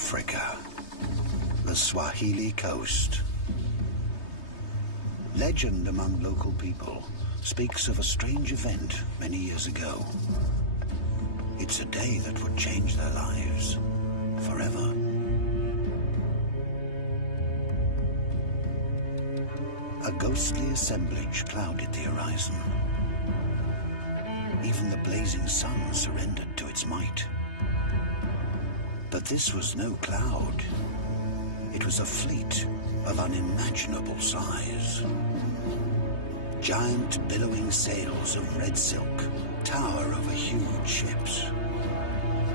Africa, the Swahili coast. Legend among local people speaks of a strange event many years ago. It's a day that would change their lives forever. A ghostly assemblage clouded the horizon. Even the blazing sun surrendered to its might. But this was no cloud. It was a fleet of unimaginable size. Giant billowing sails of red silk tower over huge ships.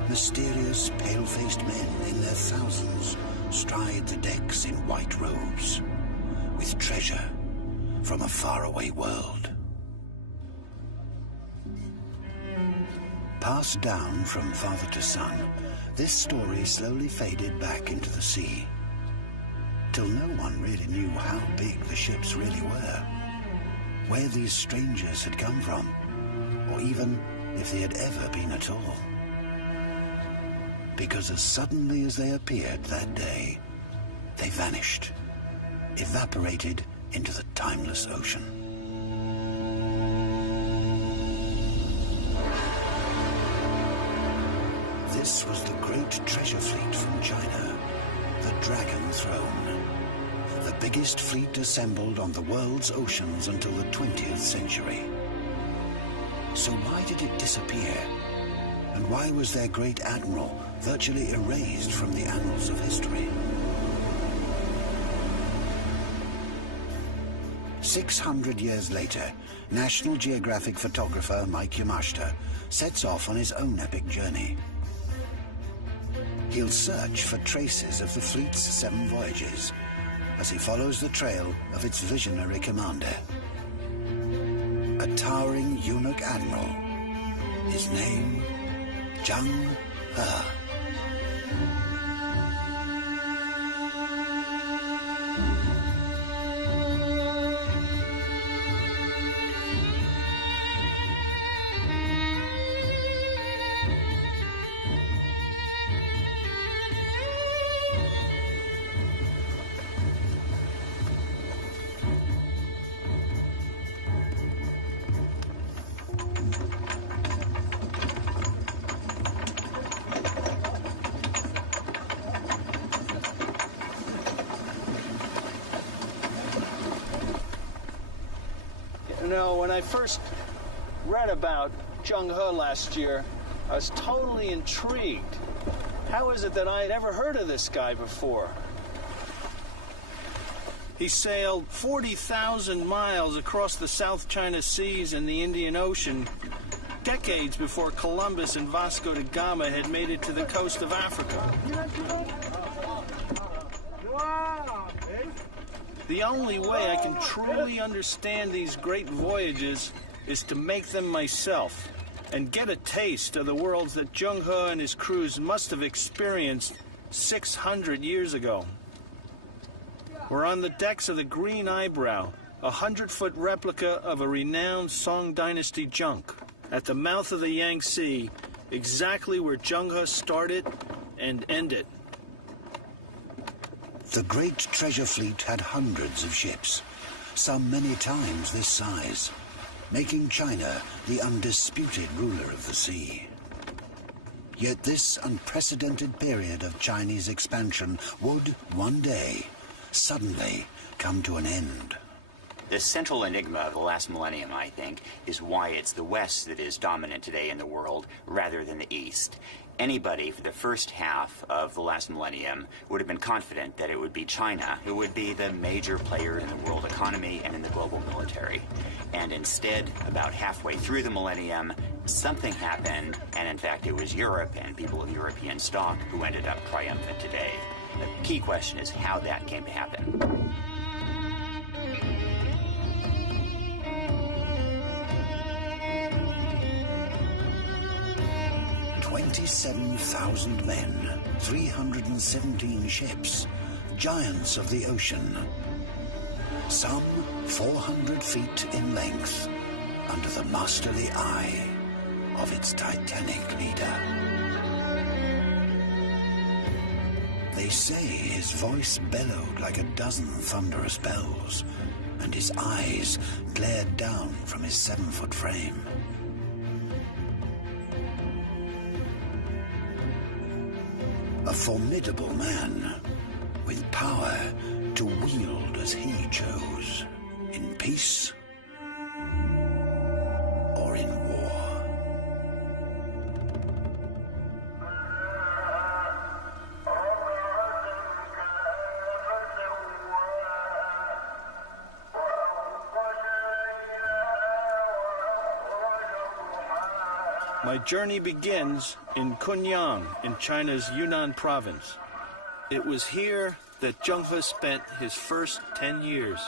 Mysterious, pale-faced men in their thousands stride the decks in white robes, with treasure from a faraway world. Passed down from father to son, this story slowly faded back into the sea, till no one really knew how big the ships really were, where these strangers had come from, or even if they had ever been at all. Because as suddenly as they appeared that day, they vanished, evaporated into the timeless ocean. This was the great treasure fleet from China, the Dragon Throne, the biggest fleet assembled on the world's oceans until the 20th century. So why did it disappear? And why was their great admiral virtually erased from the annals of history? 600 years later, National Geographic photographer Mike Yamashita sets off on his own epic journey. He'll search for traces of the fleet's 7 voyages as he follows the trail of its visionary commander. A towering eunuch admiral, his name, Zheng He. You know, when I first read about Zheng He last year, I was totally intrigued. How is it that I had ever heard of this guy before? He sailed 40,000 miles across the South China Seas and the Indian Ocean, decades before Columbus and Vasco da Gama had made it to the coast of Africa. The only way I can truly understand these great voyages is to make them myself and get a taste of the worlds that Zheng He and his crews must have experienced 600 years ago. We're on the decks of the Green Eyebrow, a 100-foot replica of a renowned Song Dynasty junk, at the mouth of the Yangtze, exactly where Zheng He started and ended. The great treasure fleet had hundreds of ships, some many times this size, making China the undisputed ruler of the sea. Yet this unprecedented period of Chinese expansion would, one day, suddenly come to an end. The central enigma of the last millennium, I think, is why it's the West that is dominant today in the world rather than the East. Anybody for the first half of the last millennium would have been confident that it would be China who would be the major player in the world economy and in the global military. And instead, about halfway through the millennium, something happened, and in fact it was Europe and people of European stock who ended up triumphant today. The key question is how that came to happen. 27,000 men, 317 ships, giants of the ocean. Some 400 feet in length, under the masterly eye of its titanic leader. They say his voice bellowed like a dozen thunderous bells, and his eyes glared down from his 7-foot frame. A formidable man, with power to wield as he chose, in peace or in war. My journey begins in Kunyang in China's Yunnan province. It was here that Zheng He spent his first 10 years.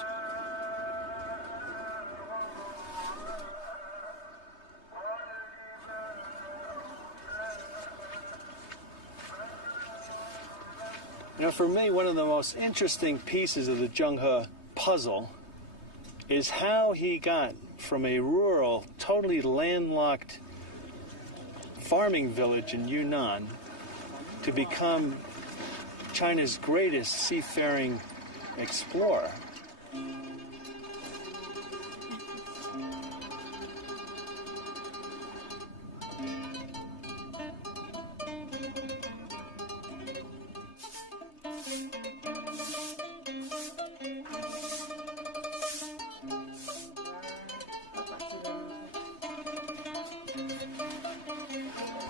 Now, for me, one of the most interesting pieces of the Zheng He puzzle is how he got from a rural, totally landlocked farming village in Yunnan to become China's greatest seafaring explorer.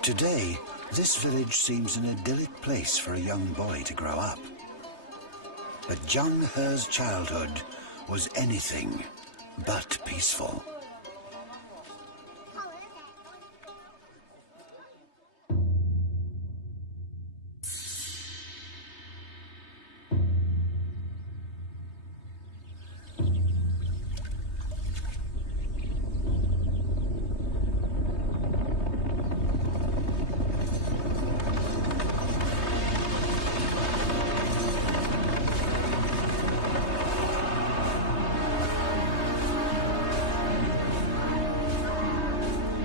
Today, this village seems an idyllic place for a young boy to grow up. But Zheng He's childhood was anything but peaceful.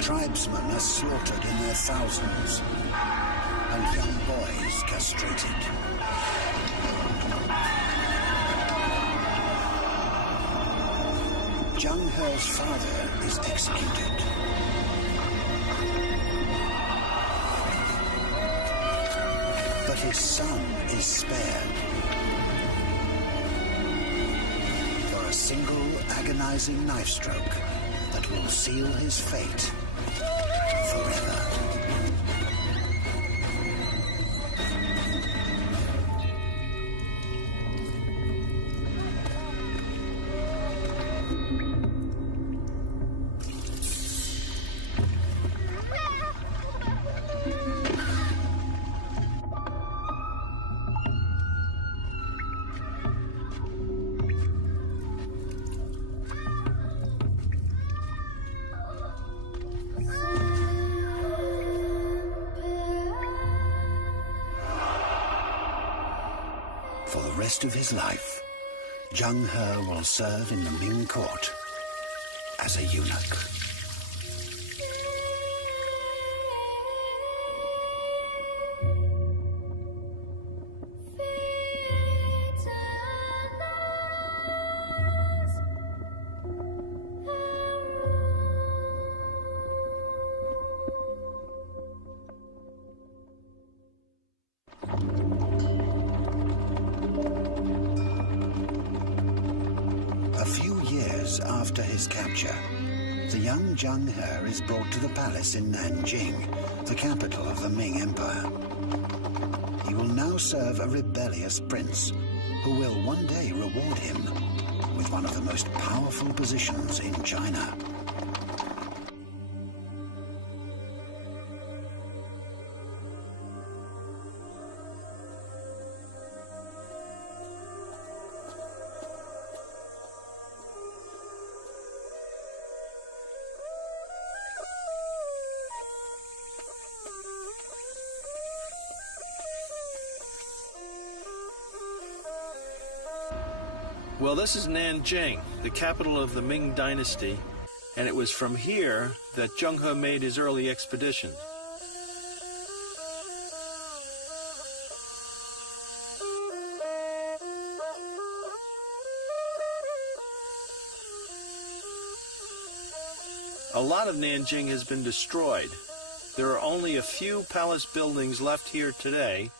Tribesmen are slaughtered in their thousands, and young boys castrated. Zheng He's father is executed. But his son is spared. For a single agonizing knife stroke that will seal his fate forever. For the rest of his life, Zheng He will serve in the Ming court as a eunuch. A few years after his capture, the young Zheng He is brought to the palace in Nanjing, the capital of the Ming Empire. He will now serve a rebellious prince who will one day reward him with one of the most powerful positions in China. Well, this is Nanjing, the capital of the Ming Dynasty, and it was from here that Zheng He made his early expedition. A lot of Nanjing has been destroyed. There are only a few palace buildings left here today,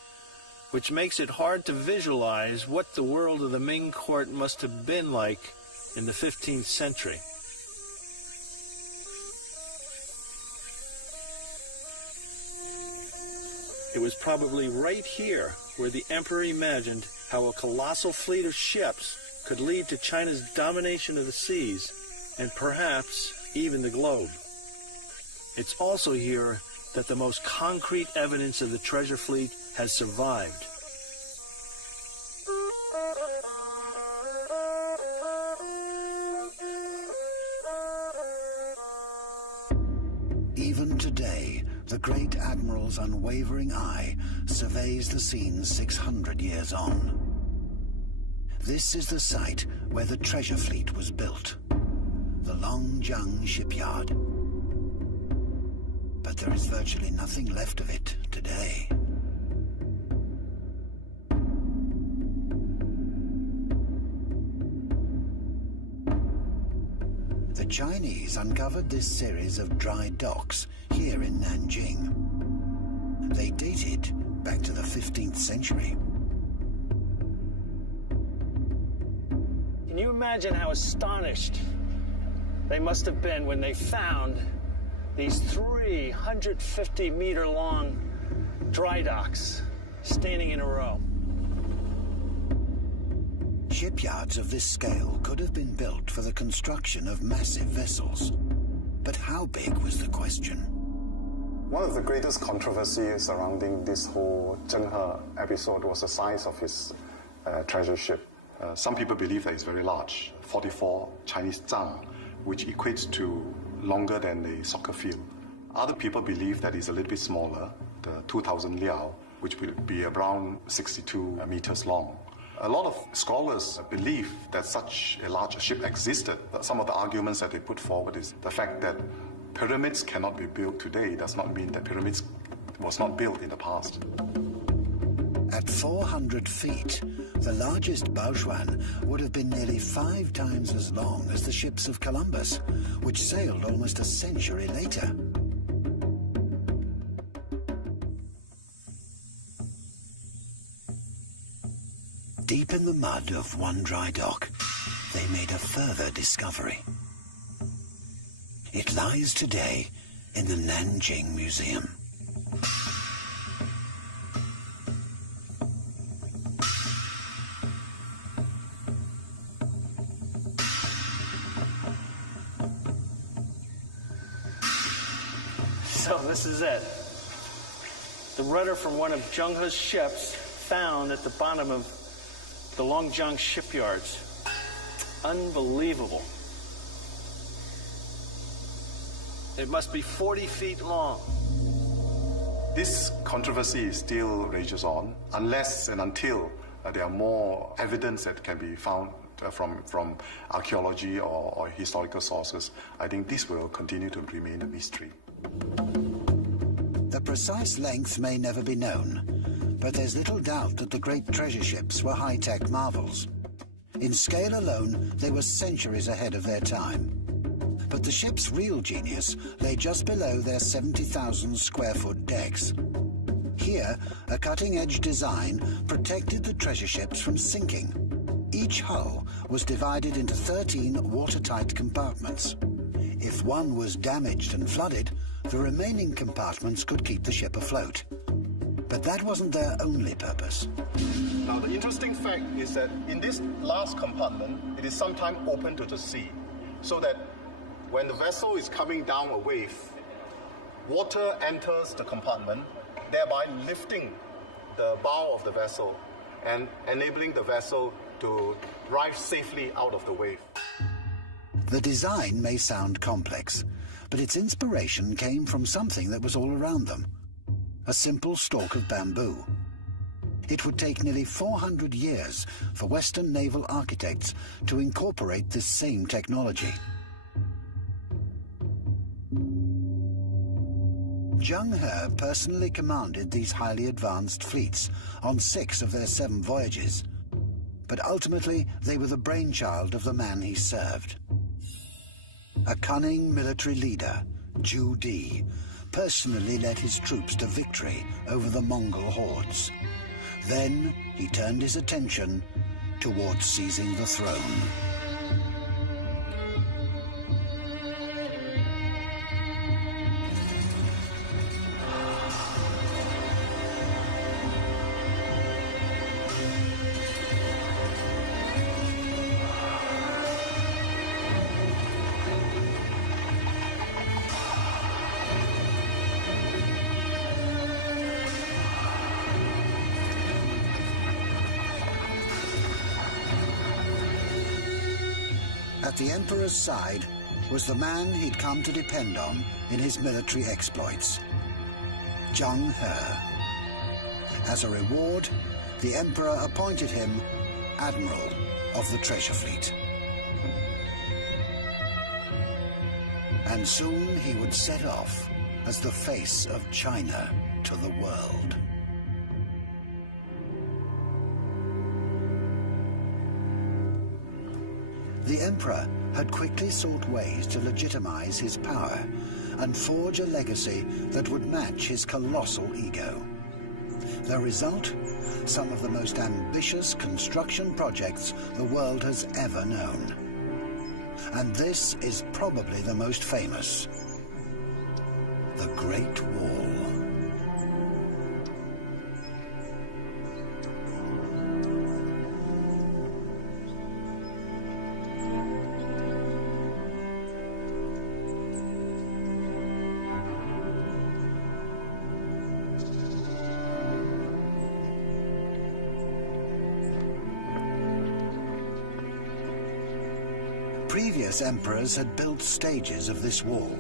which makes it hard to visualize what the world of the Ming court must have been like in the 15th century. It was probably right here where the emperor imagined how a colossal fleet of ships could lead to China's domination of the seas and perhaps even the globe. It's also here that the most concrete evidence of the treasure fleet has survived. Even today, the great admiral's unwavering eye surveys the scene 600 years on. This is the site where the treasure fleet was built, the Longjiang shipyard. But there is virtually nothing left of it today. The Chinese uncovered this series of dry docks here in Nanjing. They dated back to the 15th century. Can you imagine how astonished they must have been when they found these 350-meter-long dry docks standing in a row? Shipyards of this scale could have been built for the construction of massive vessels. But how big was the question? One of the greatest controversies surrounding this whole Zheng He episode was the size of his treasure ship. Some people believe that it's very large, 44 Chinese zhang, which equates to longer than a soccer field. Other people believe that it's a little bit smaller, the 2,000 liao, which will be around 62 meters long. A lot of scholars believe that such a large ship existed. Some of the arguments that they put forward is the fact that pyramids cannot be built today does not mean that pyramids was not built in the past. At 400 feet, the largest Baojuan would have been nearly 5 times as long as the ships of Columbus, which sailed almost a century later. Deep in the mud of one dry dock, they made a further discovery. It lies today in the Nanjing Museum. So this is it. The rudder from one of Zheng He's ships found at the bottom of the Longjiang shipyards. Unbelievable. It must be 40 feet long. This controversy still rages on unless and until there are more evidence that can be found from archaeology or historical sources. I think this will continue to remain a mystery. The precise length may never be known, but there's little doubt that the great treasure ships were high-tech marvels. In scale alone, they were centuries ahead of their time. But the ship's real genius lay just below their 70,000 square foot decks. Here, a cutting-edge design protected the treasure ships from sinking. Each hull was divided into 13 watertight compartments. If one was damaged and flooded, the remaining compartments could keep the ship afloat. But that wasn't their only purpose. Now, the interesting fact is that in this last compartment, it is sometimes open to the sea, so that when the vessel is coming down a wave, water enters the compartment, thereby lifting the bow of the vessel and enabling the vessel to drive safely out of the wave. The design may sound complex, but its inspiration came from something that was all around them. A simple stalk of bamboo. It would take nearly 400 years for Western naval architects to incorporate this same technology. Zheng He personally commanded these highly advanced fleets on 6 of their 7 voyages, but ultimately they were the brainchild of the man he served. A cunning military leader, Zhu Di, personally led his troops to victory over the Mongol hordes. Then he turned his attention towards seizing the throne. At the emperor's side was the man he'd come to depend on in his military exploits, Zheng He. As a reward, the emperor appointed him Admiral of the Treasure Fleet. And soon he would set off as the face of China to the world. The emperor had quickly sought ways to legitimize his power and forge a legacy that would match his colossal ego. The result? Some of the most ambitious construction projects the world has ever known. And this is probably the most famous: the Great Wall. Previous emperors had built stages of this wall,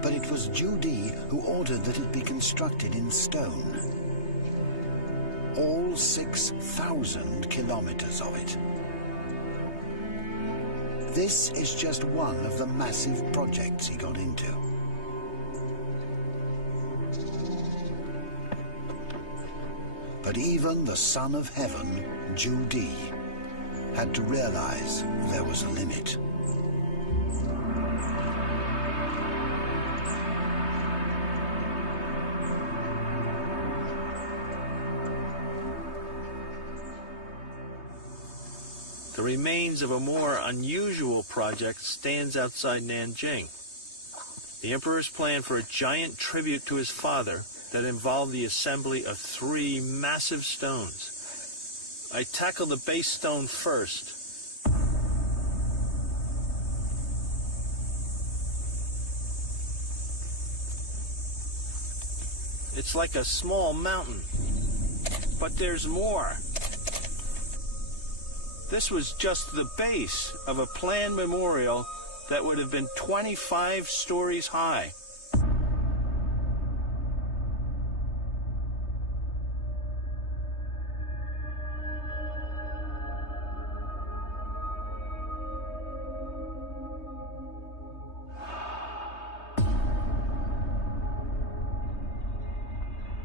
but it was Zhu Di who ordered that it be constructed in stone. All 6,000 kilometers of it. This is just one of the massive projects he got into. But even the son of heaven, Zhu Di, had to realize there was a limit. The remains of a more unusual project stands outside Nanjing. The emperor's plan for a giant tribute to his father that involved the assembly of 3 massive stones. I tackled the base stone first. It's like a small mountain, but there's more. This was just the base of a planned memorial that would have been 25 stories high.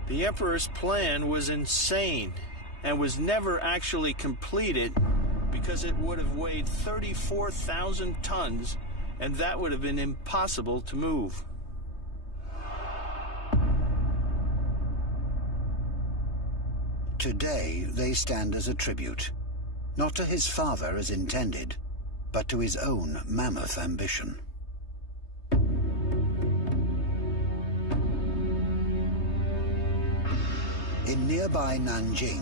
The emperor's plan was insane and was never actually completed because it would have weighed 34,000 tons, and that would have been impossible to move. Today, they stand as a tribute, not to his father as intended, but to his own mammoth ambition. In nearby Nanjing,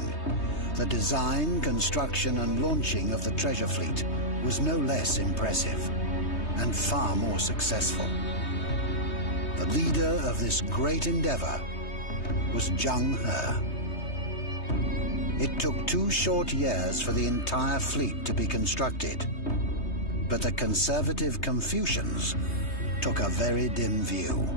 the design, construction, and launching of the treasure fleet was no less impressive and far more successful. The leader of this great endeavor was Zheng He. It took 2 short years for the entire fleet to be constructed, but the conservative Confucians took a very dim view.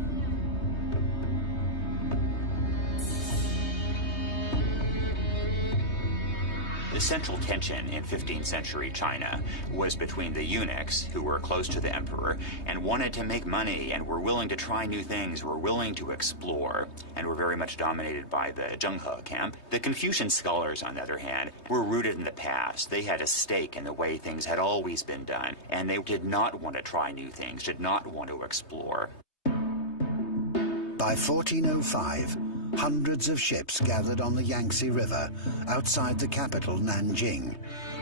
central tension in 15th century China was between the eunuchs, who were close to the emperor and wanted to make money and were willing to try new things, were willing to explore, and were very much dominated by the Zheng He camp. The Confucian scholars, on the other hand, were rooted in the past. They had a stake in the way things had always been done, and they did not want to try new things, did not want to explore. By 1405, hundreds of ships gathered on the Yangtze River outside the capital Nanjing,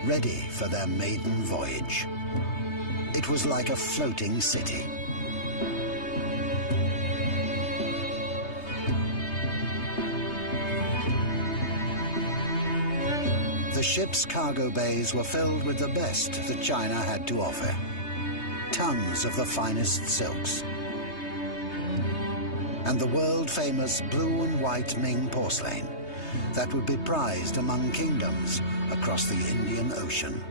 ready for their maiden voyage. It was like a floating city. The ship's cargo bays were filled with the best that China had to offer. Tons of the finest silks. And the world-famous blue and white Ming porcelain that would be prized among kingdoms across the Indian Ocean.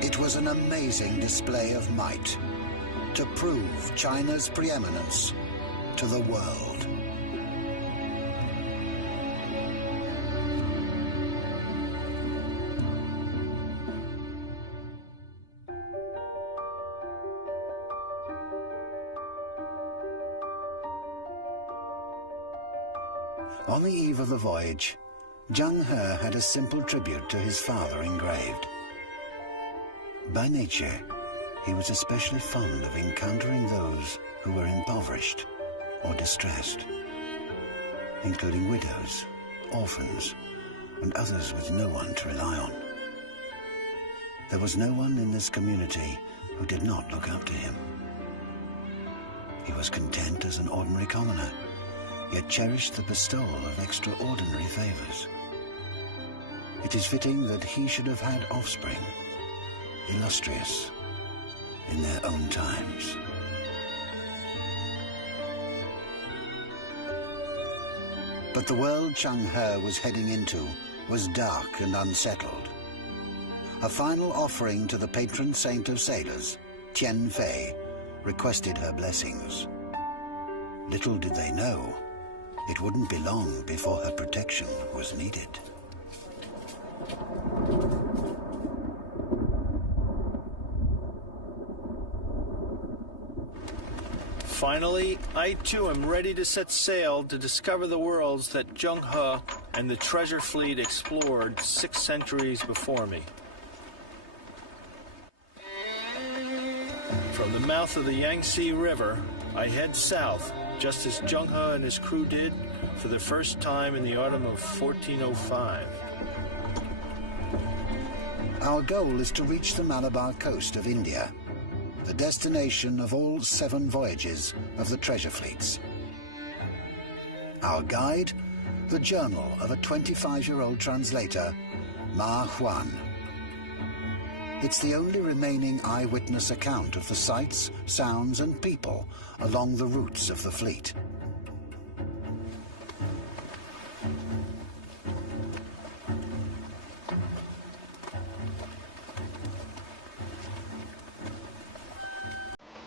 It was an amazing display of might to prove China's preeminence to the world. On the eve of the voyage, Zheng He had a simple tribute to his father engraved. By nature, he was especially fond of encountering those who were impoverished or distressed, including widows, orphans, and others with no one to rely on. There was no one in this community who did not look up to him. He was content as an ordinary commoner, yet cherished the bestowal of extraordinary favors. It is fitting that he should have had offspring, illustrious in their own times. But the world Zheng He was heading into was dark and unsettled. A final offering to the patron saint of sailors, Tian Fei, requested her blessings. Little did they know, it wouldn't be long before her protection was needed. Finally, I too am ready to set sail to discover the worlds that Zheng He and the treasure fleet explored 6 centuries before me. From the mouth of the Yangtze River, I head south, just as Zheng He and his crew did for the first time in the autumn of 1405. Our goal is to reach the Malabar coast of India, the destination of all 7 voyages of the treasure fleets. Our guide, the journal of a 25-year-old translator, Ma Huan. It's the only remaining eyewitness account of the sights, sounds, and people along the routes of the fleet.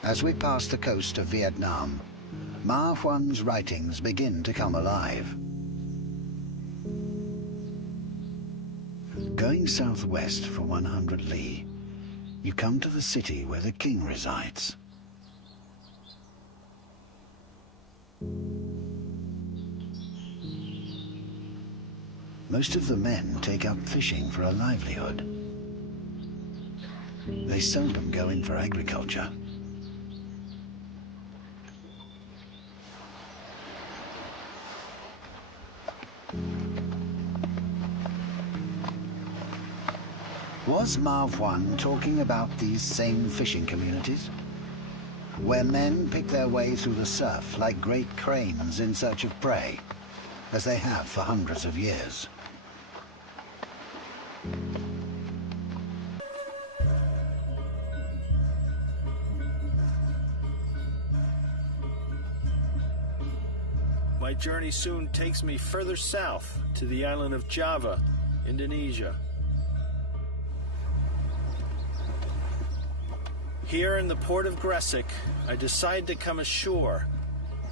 As we pass the coast of Vietnam, Ma Huan's writings begin to come alive. Going southwest for 100 li, you come to the city where the king resides. Most of the men take up fishing for a livelihood. They seldom go in for agriculture. Was Ma Huan talking about these same fishing communities, where men pick their way through the surf like great cranes in search of prey, as they have for hundreds of years? My journey soon takes me further south to the island of Java, Indonesia. Here in the port of Gresik, I decide to come ashore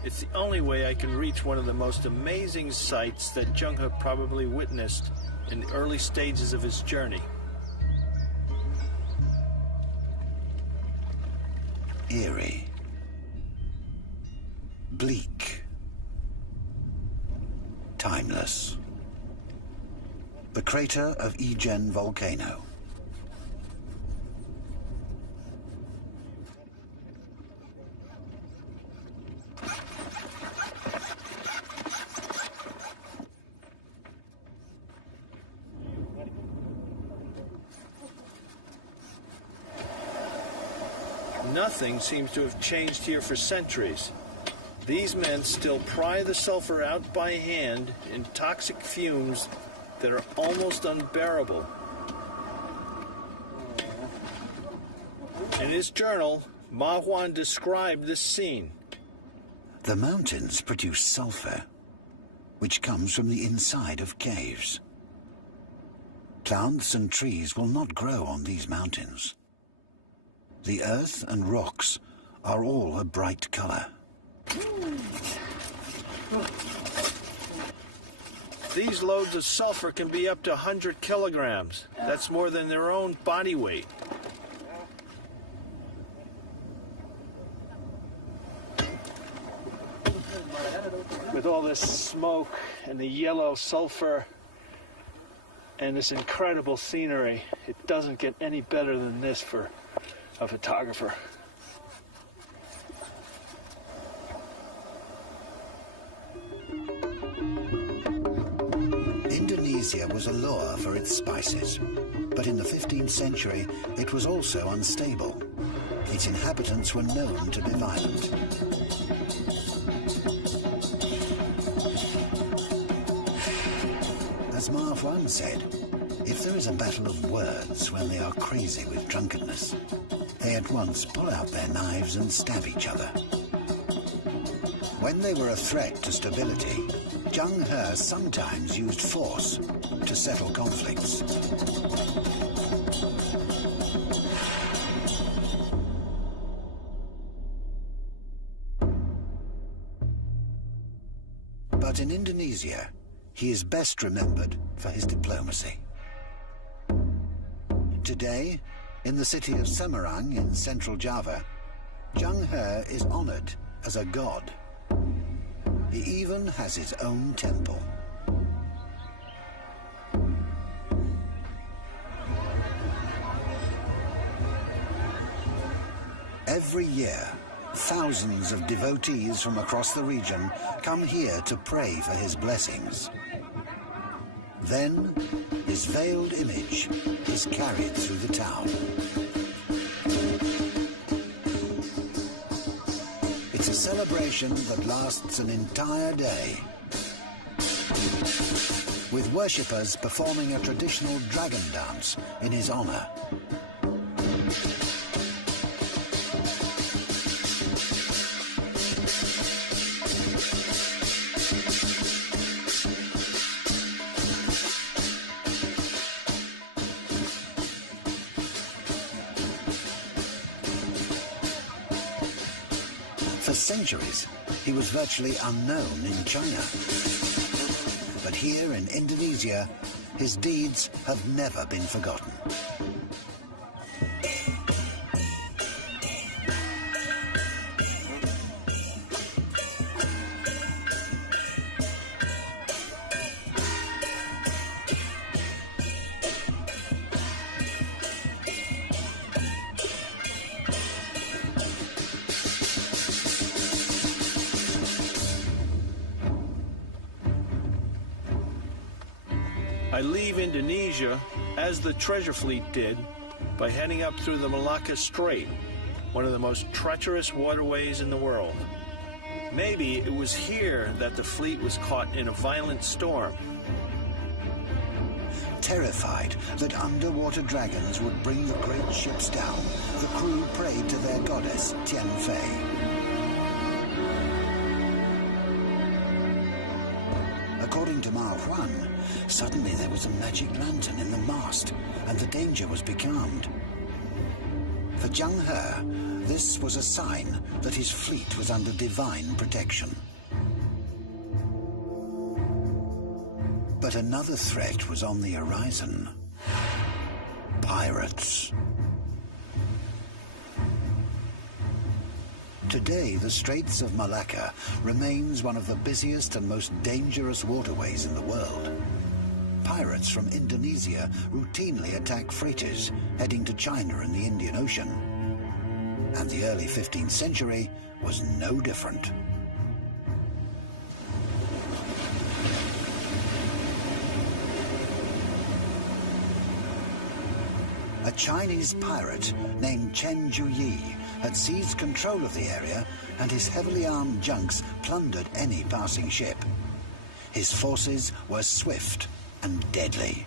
It's the only way I can reach one of the most amazing sights that Zheng He probably witnessed in the early stages of his journey. Eerie. Bleak. Timeless. The crater of Yijian volcano. Nothing seems to have changed here for centuries. These men still pry the sulfur out by hand in toxic fumes that are almost unbearable. In his journal, Ma Huan described this scene. The mountains produce sulfur, which comes from the inside of caves. Plants and trees will not grow on these mountains. The earth and rocks are all a bright color. These loads of sulfur can be up to 100 kilograms. That's more than their own body weight. With all this smoke and the yellow sulfur and this incredible scenery, it doesn't get any better than this for a photographer. Indonesia was a lure for its spices, but in the 15th century it was also unstable. Its inhabitants were known to be violent. As Ma Huan said, if there is a battle of words when they are crazy with drunkenness, they at once pull out their knives and stab each other. When they were a threat to stability, Zheng He sometimes used force to settle conflicts. But in Indonesia, he is best remembered for his diplomacy. Today, in the city of Semarang in central Java, Zheng He is honored as a god. He even has his own temple. Every year, thousands of devotees from across the region come here to pray for his blessings. Then, his veiled image is carried through the town. It's a celebration that lasts an entire day, with worshippers performing a traditional dragon dance in his honor. For centuries, he was virtually unknown in China. But here in Indonesia, his deeds have never been forgotten. I leave Indonesia, as the treasure fleet did, by heading up through the Malacca Strait, one of the most treacherous waterways in the world. Maybe it was here that the fleet was caught in a violent storm. Terrified that underwater dragons would bring the great ships down, the crew prayed to their goddess, Tian Fei. According to Ma Huan, suddenly there was a magic lantern in the mast, and the danger was becalmed. For Zheng He, this was a sign that his fleet was under divine protection. But another threat was on the horizon. Pirates. Today, the Straits of Malacca remains one of the busiest and most dangerous waterways in the world. Pirates from Indonesia routinely attack freighters heading to China and the Indian Ocean. And the early 15th century was no different. A Chinese pirate named Chen Zhu had seized control of the area, and his heavily armed junks plundered any passing ship. His forces were swift and deadly.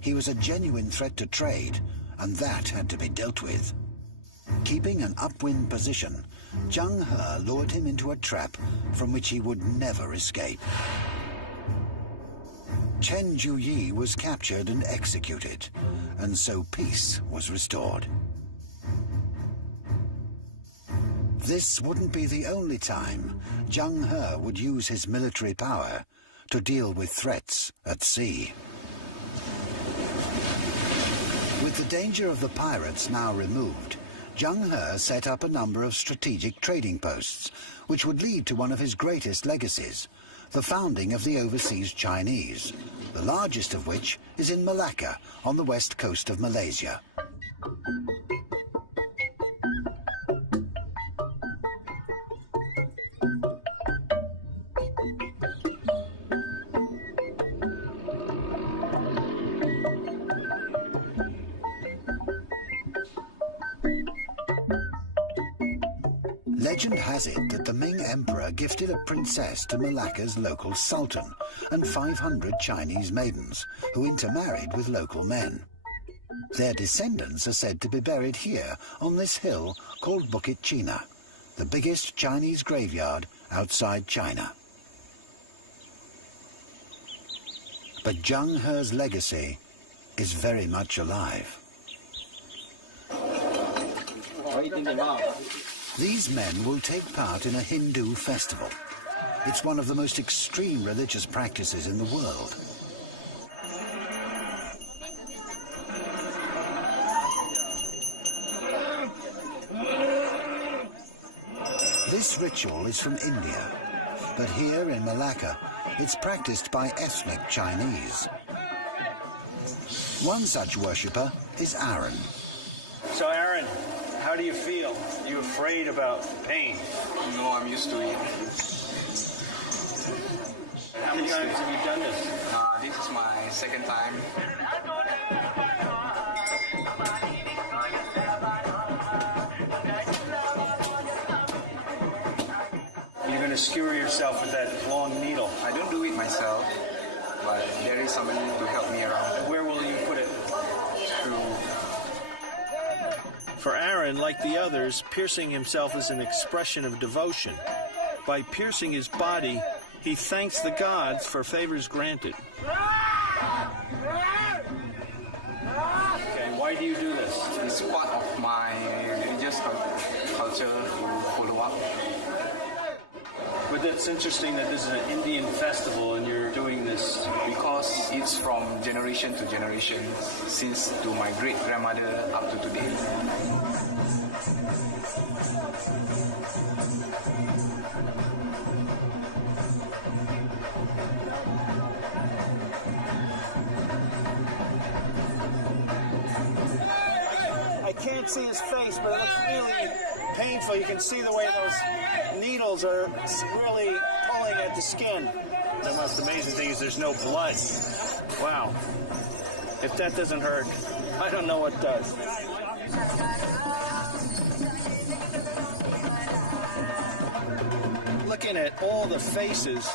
He was a genuine threat to trade, and that had to be dealt with. Keeping an upwind position, Zheng He lured him into a trap from which he would never escape. Chen Zhu was captured and executed, and so peace was restored. This wouldn't be the only time Zheng He would use his military power to deal with threats at sea. With the danger of the pirates now removed, Zheng He set up a number of strategic trading posts, which would lead to one of his greatest legacies, the founding of the overseas Chinese, the largest of which is in Malacca on the west coast of Malaysia. Legend has it that the Ming Emperor gifted a princess to Malacca's local sultan and 500 Chinese maidens, who intermarried with local men. Their descendants are said to be buried here on this hill called Bukit China, the biggest Chinese graveyard outside China. But Zheng He's legacy is very much alive. These men will take part in a Hindu festival. It's one of the most extreme religious practices in the world. This ritual is from India, but here in Malacca, it's practiced by ethnic Chinese. One such worshipper is Aaron. So Aaron, how do you feel? Are you afraid about pain? No, I'm used to it. How many times have you done this? This is my second time. You're going to skewer yourself with that long needle. I don't do it myself, but there is someone to help me around. Where will you put it? Through. For Aaron, like the others, piercing himself is an expression of devotion. By piercing his body, he thanks the gods for favors granted. Okay, why do you do this? It's part of my religious culture to follow up. But that's interesting that this is an Indian festival and you're doing this. Because it's from generation to generation, since to my great-grandmother up to today. I can't see his face, but it looks really painful. You can see the way those needles are really pulling at the skin. The most amazing thing is there's no blood. Wow. If that doesn't hurt, I don't know what does. Looking at all the faces,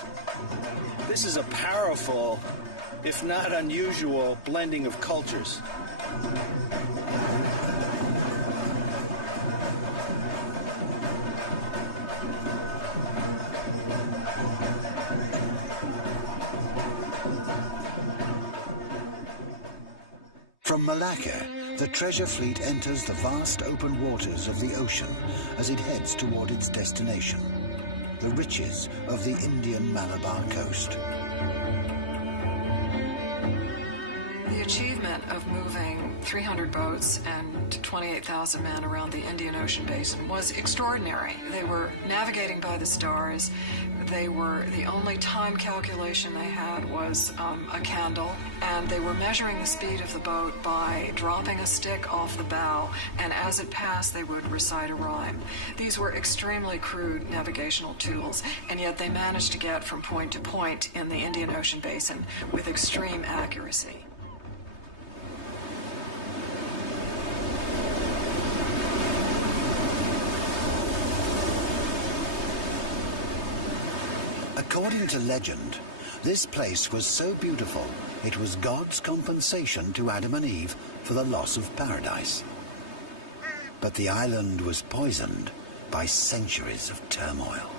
this is a powerful, if not unusual, blending of cultures. Malacca, the treasure fleet enters the vast open waters of the ocean as it heads toward its destination, the riches of the Indian Malabar coast. The achievement of moving 300 boats and 28,000 men around the Indian Ocean basin was extraordinary. They were navigating by the stars. The only time calculation they had was a candle, and they were measuring the speed of the boat by dropping a stick off the bow, and as it passed they would recite a rhyme. These were extremely crude navigational tools, and yet they managed to get from point to point in the Indian Ocean basin with extreme accuracy. According to legend, this place was so beautiful it was God's compensation to Adam and Eve for the loss of paradise. But the island was poisoned by centuries of turmoil.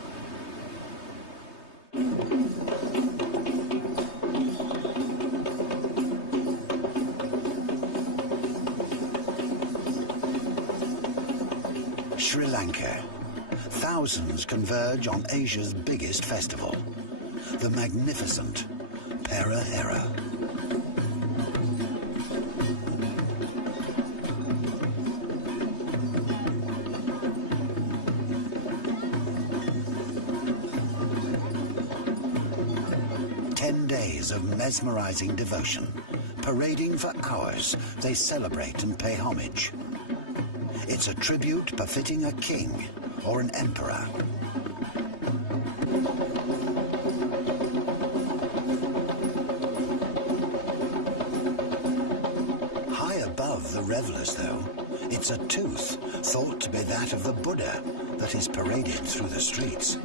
Sri Lanka. Thousands converge on Asia's biggest festival, the magnificent Perahera. Days of mesmerizing devotion. Parading for hours, they celebrate and pay homage. It's a tribute befitting a king or an emperor. High above the revelers, though, it's a tooth thought to be that of the Buddha that is paraded through the streets.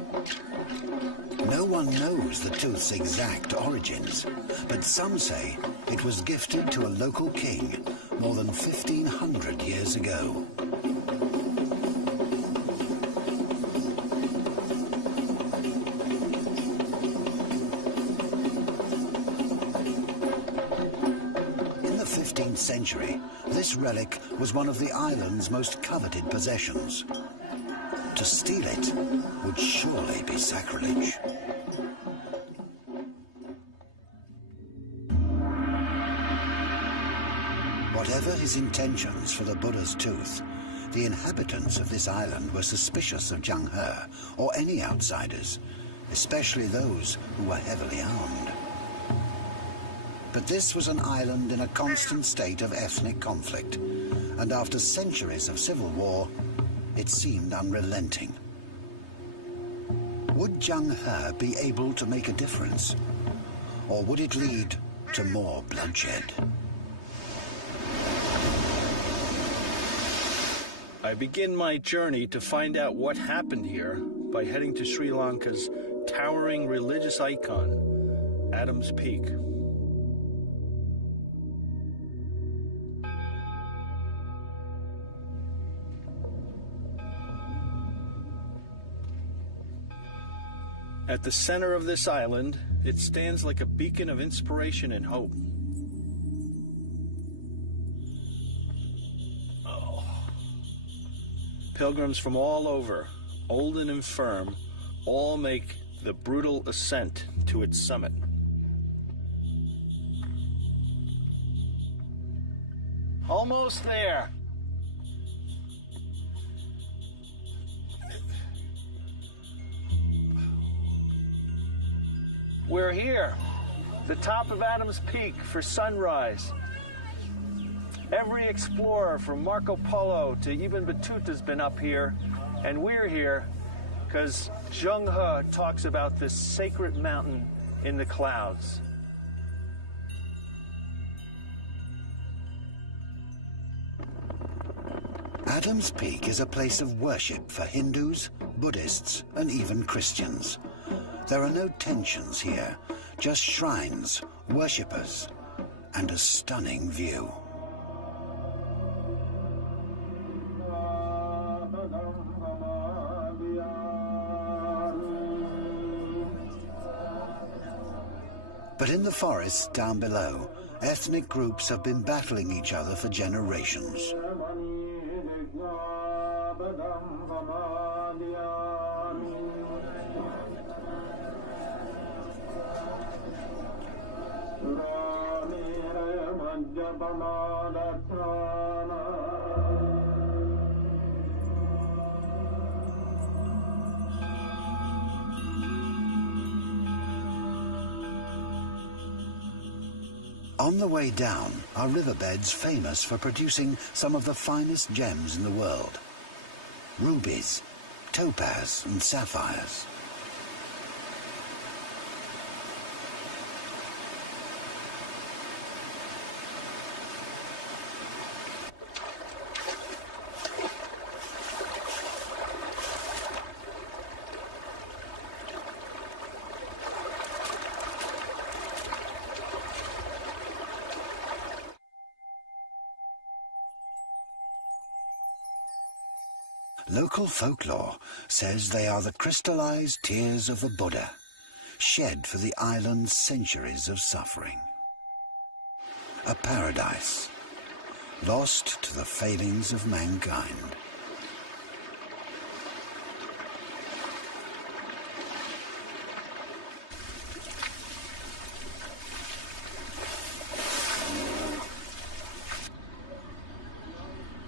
No one knows the tooth's exact origins, but some say it was gifted to a local king more than 1,500 years ago. In the 15th century, this relic was one of the island's most coveted possessions. To steal it would surely be sacrilege. Whatever his intentions for the Buddha's tooth, the inhabitants of this island were suspicious of Zheng He or any outsiders, especially those who were heavily armed. But this was an island in a constant state of ethnic conflict, and after centuries of civil war, it seemed unrelenting. Would Zheng He be able to make a difference? Or would it lead to more bloodshed? I begin my journey to find out what happened here by heading to Sri Lanka's towering religious icon, Adam's Peak. At the center of this island, it stands like a beacon of inspiration and hope. Pilgrims from all over, old and infirm, all make the brutal ascent to its summit. Almost there. We're here, the top of Adam's Peak for sunrise. Every explorer from Marco Polo to Ibn Battuta's been up here, and we're here because Zheng He talks about this sacred mountain in the clouds. Adam's Peak is a place of worship for Hindus, Buddhists, and even Christians. There are no tensions here, just shrines, worshippers, and a stunning view. But in the forests down below, ethnic groups have been battling each other for generations. On the way down are riverbeds famous for producing some of the finest gems in the world: rubies, topaz and sapphires. Local folklore says they are the crystallized tears of the Buddha, shed for the island's centuries of suffering. A paradise, lost to the failings of mankind.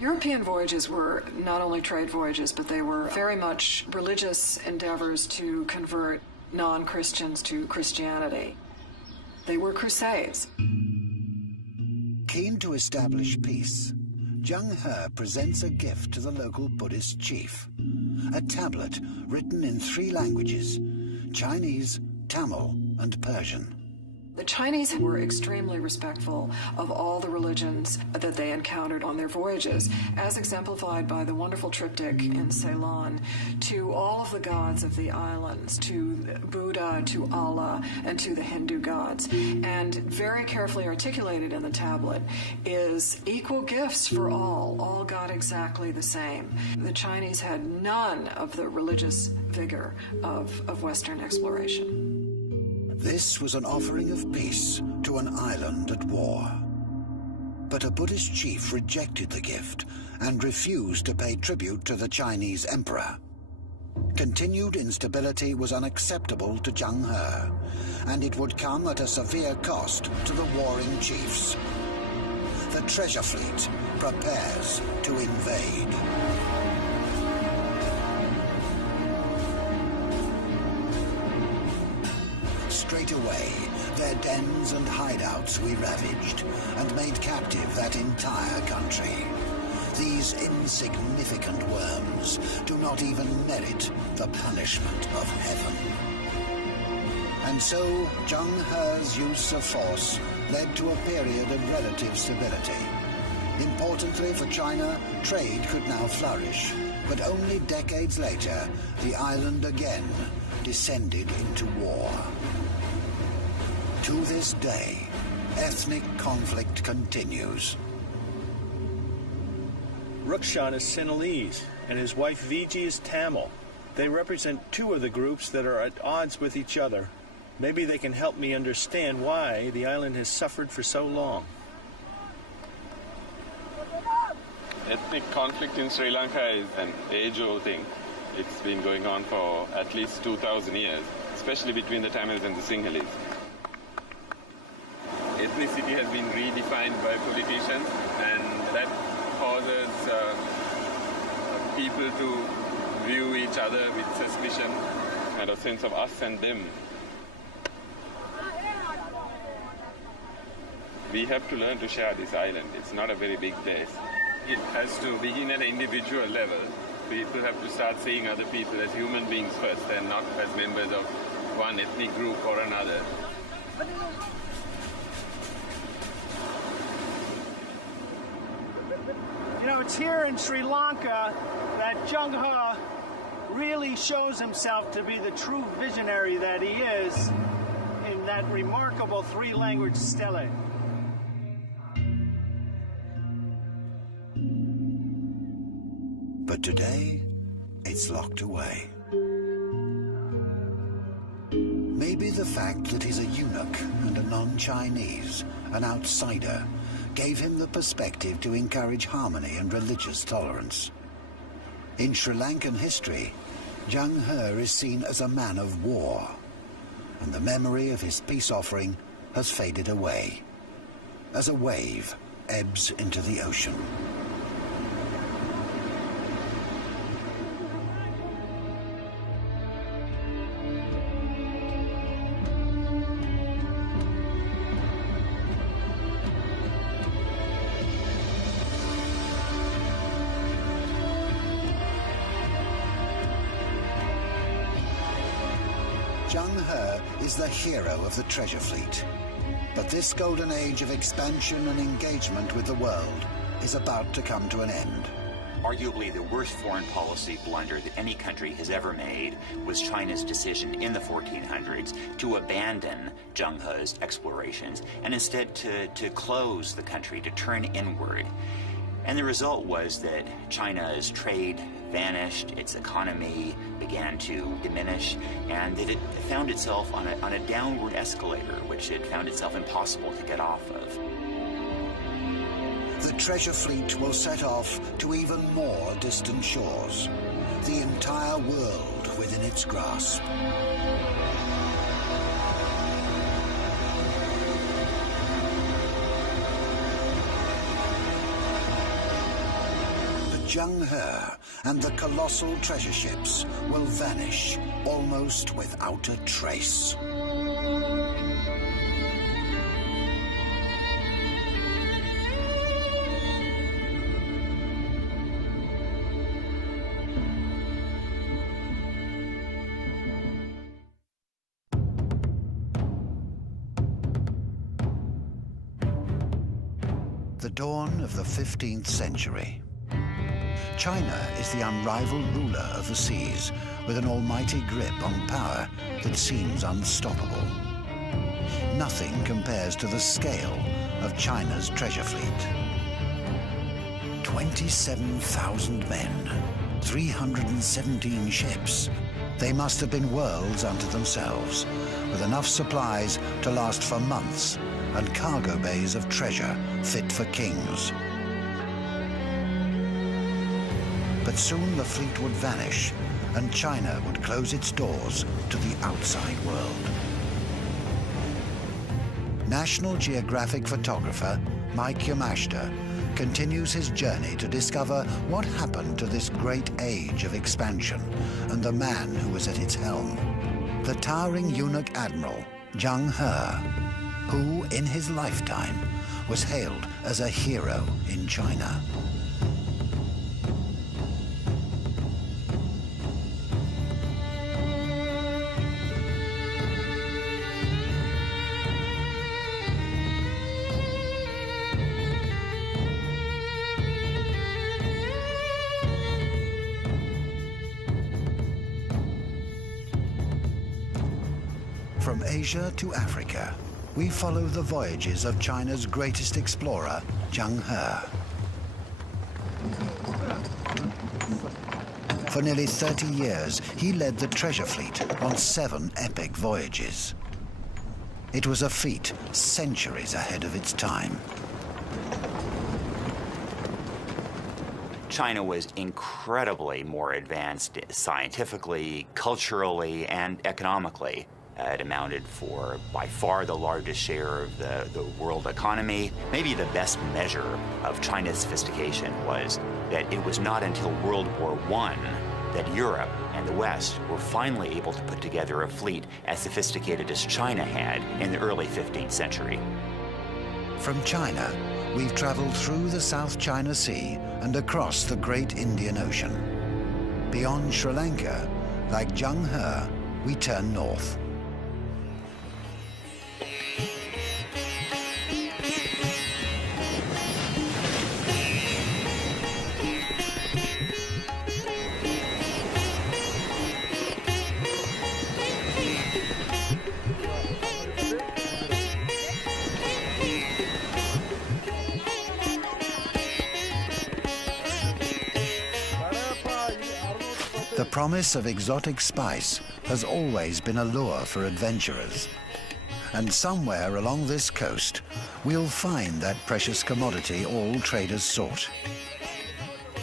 European voyages were not only trade voyages, but they were very much religious endeavors to convert non-Christians to Christianity. They were crusades. Keen to establish peace, Zheng He presents a gift to the local Buddhist chief: a tablet written in 3 languages: Chinese, Tamil, and Persian. The Chinese were extremely respectful of all the religions that they encountered on their voyages, as exemplified by the wonderful triptych in Ceylon, to all of the gods of the islands, to Buddha, to Allah, and to the Hindu gods. And very carefully articulated in the tablet is equal gifts for all got exactly the same. The Chinese had none of the religious vigor of Western exploration. This was an offering of peace to an island at war. But a Buddhist chief rejected the gift and refused to pay tribute to the Chinese emperor. Continued instability was unacceptable to Zheng He, and it would come at a severe cost to the warring chiefs. The treasure fleet prepares to invade. Straight away, their dens and hideouts we ravaged and made captive that entire country. These insignificant worms do not even merit the punishment of heaven. And so, Zheng He's use of force led to a period of relative stability. Importantly for China, trade could now flourish, but only decades later, the island again descended into war. To this day, ethnic conflict continues. Rukshan is Sinhalese, and his wife Viji is Tamil. They represent 2 of the groups that are at odds with each other. Maybe they can help me understand why the island has suffered for so long. Ethnic conflict in Sri Lanka is an age-old thing. It's been going on for at least 2,000 years, especially between the Tamils and the Sinhalese. Ethnicity has been redefined by politicians, and that causes people to view each other with suspicion and a sense of us and them. We have to learn to share this island. It's not a very big place. It has to begin at an individual level. People have to start seeing other people as human beings first and not as members of one ethnic group or another. You know, it's here in Sri Lanka that Zheng He really shows himself to be the true visionary that he is in that remarkable 3-language stele. But today, it's locked away. Maybe the fact that he's a eunuch and a non-Chinese, an outsider, gave him the perspective to encourage harmony and religious tolerance. In Sri Lankan history, Zheng He is seen as a man of war, and the memory of his peace offering has faded away, as a wave ebbs into the ocean. Zheng He is the hero of the treasure fleet. But this golden age of expansion and engagement with the world is about to come to an end. Arguably the worst foreign policy blunder that any country has ever made was China's decision in the 1400s to abandon Zheng He's explorations and instead to close the country, to turn inward. And the result was that China's trade vanished, its economy began to diminish, and that it found itself on a downward escalator, which it found itself impossible to get off of. The treasure fleet will set off to even more distant shores, the entire world within its grasp. Zheng He and the colossal treasure ships will vanish almost without a trace. The dawn of the 15th century. China is the unrivaled ruler of the seas, with an almighty grip on power that seems unstoppable. Nothing compares to the scale of China's treasure fleet. 27,000 men, 317 ships. They must have been worlds unto themselves, with enough supplies to last for months and cargo bays of treasure fit for kings. But soon the fleet would vanish, and China would close its doors to the outside world. National Geographic photographer Mike Yamashita continues his journey to discover what happened to this great age of expansion and the man who was at its helm, the towering eunuch Admiral Zheng He, who in his lifetime was hailed as a hero in China. From Asia to Africa, we follow the voyages of China's greatest explorer, Zheng He. For nearly 30 years, he led the treasure fleet on 7 epic voyages. It was a feat centuries ahead of its time. China was incredibly more advanced scientifically, culturally, and economically. It amounted for, by far, the largest share of the world economy. Maybe the best measure of China's sophistication was that it was not until World War I that Europe and the West were finally able to put together a fleet as sophisticated as China had in the early 15th century. From China, we've traveled through the South China Sea and across the great Indian Ocean. Beyond Sri Lanka, like Zheng He, we turn north. The promise of exotic spice has always been a lure for adventurers. And somewhere along this coast, we'll find that precious commodity all traders sought.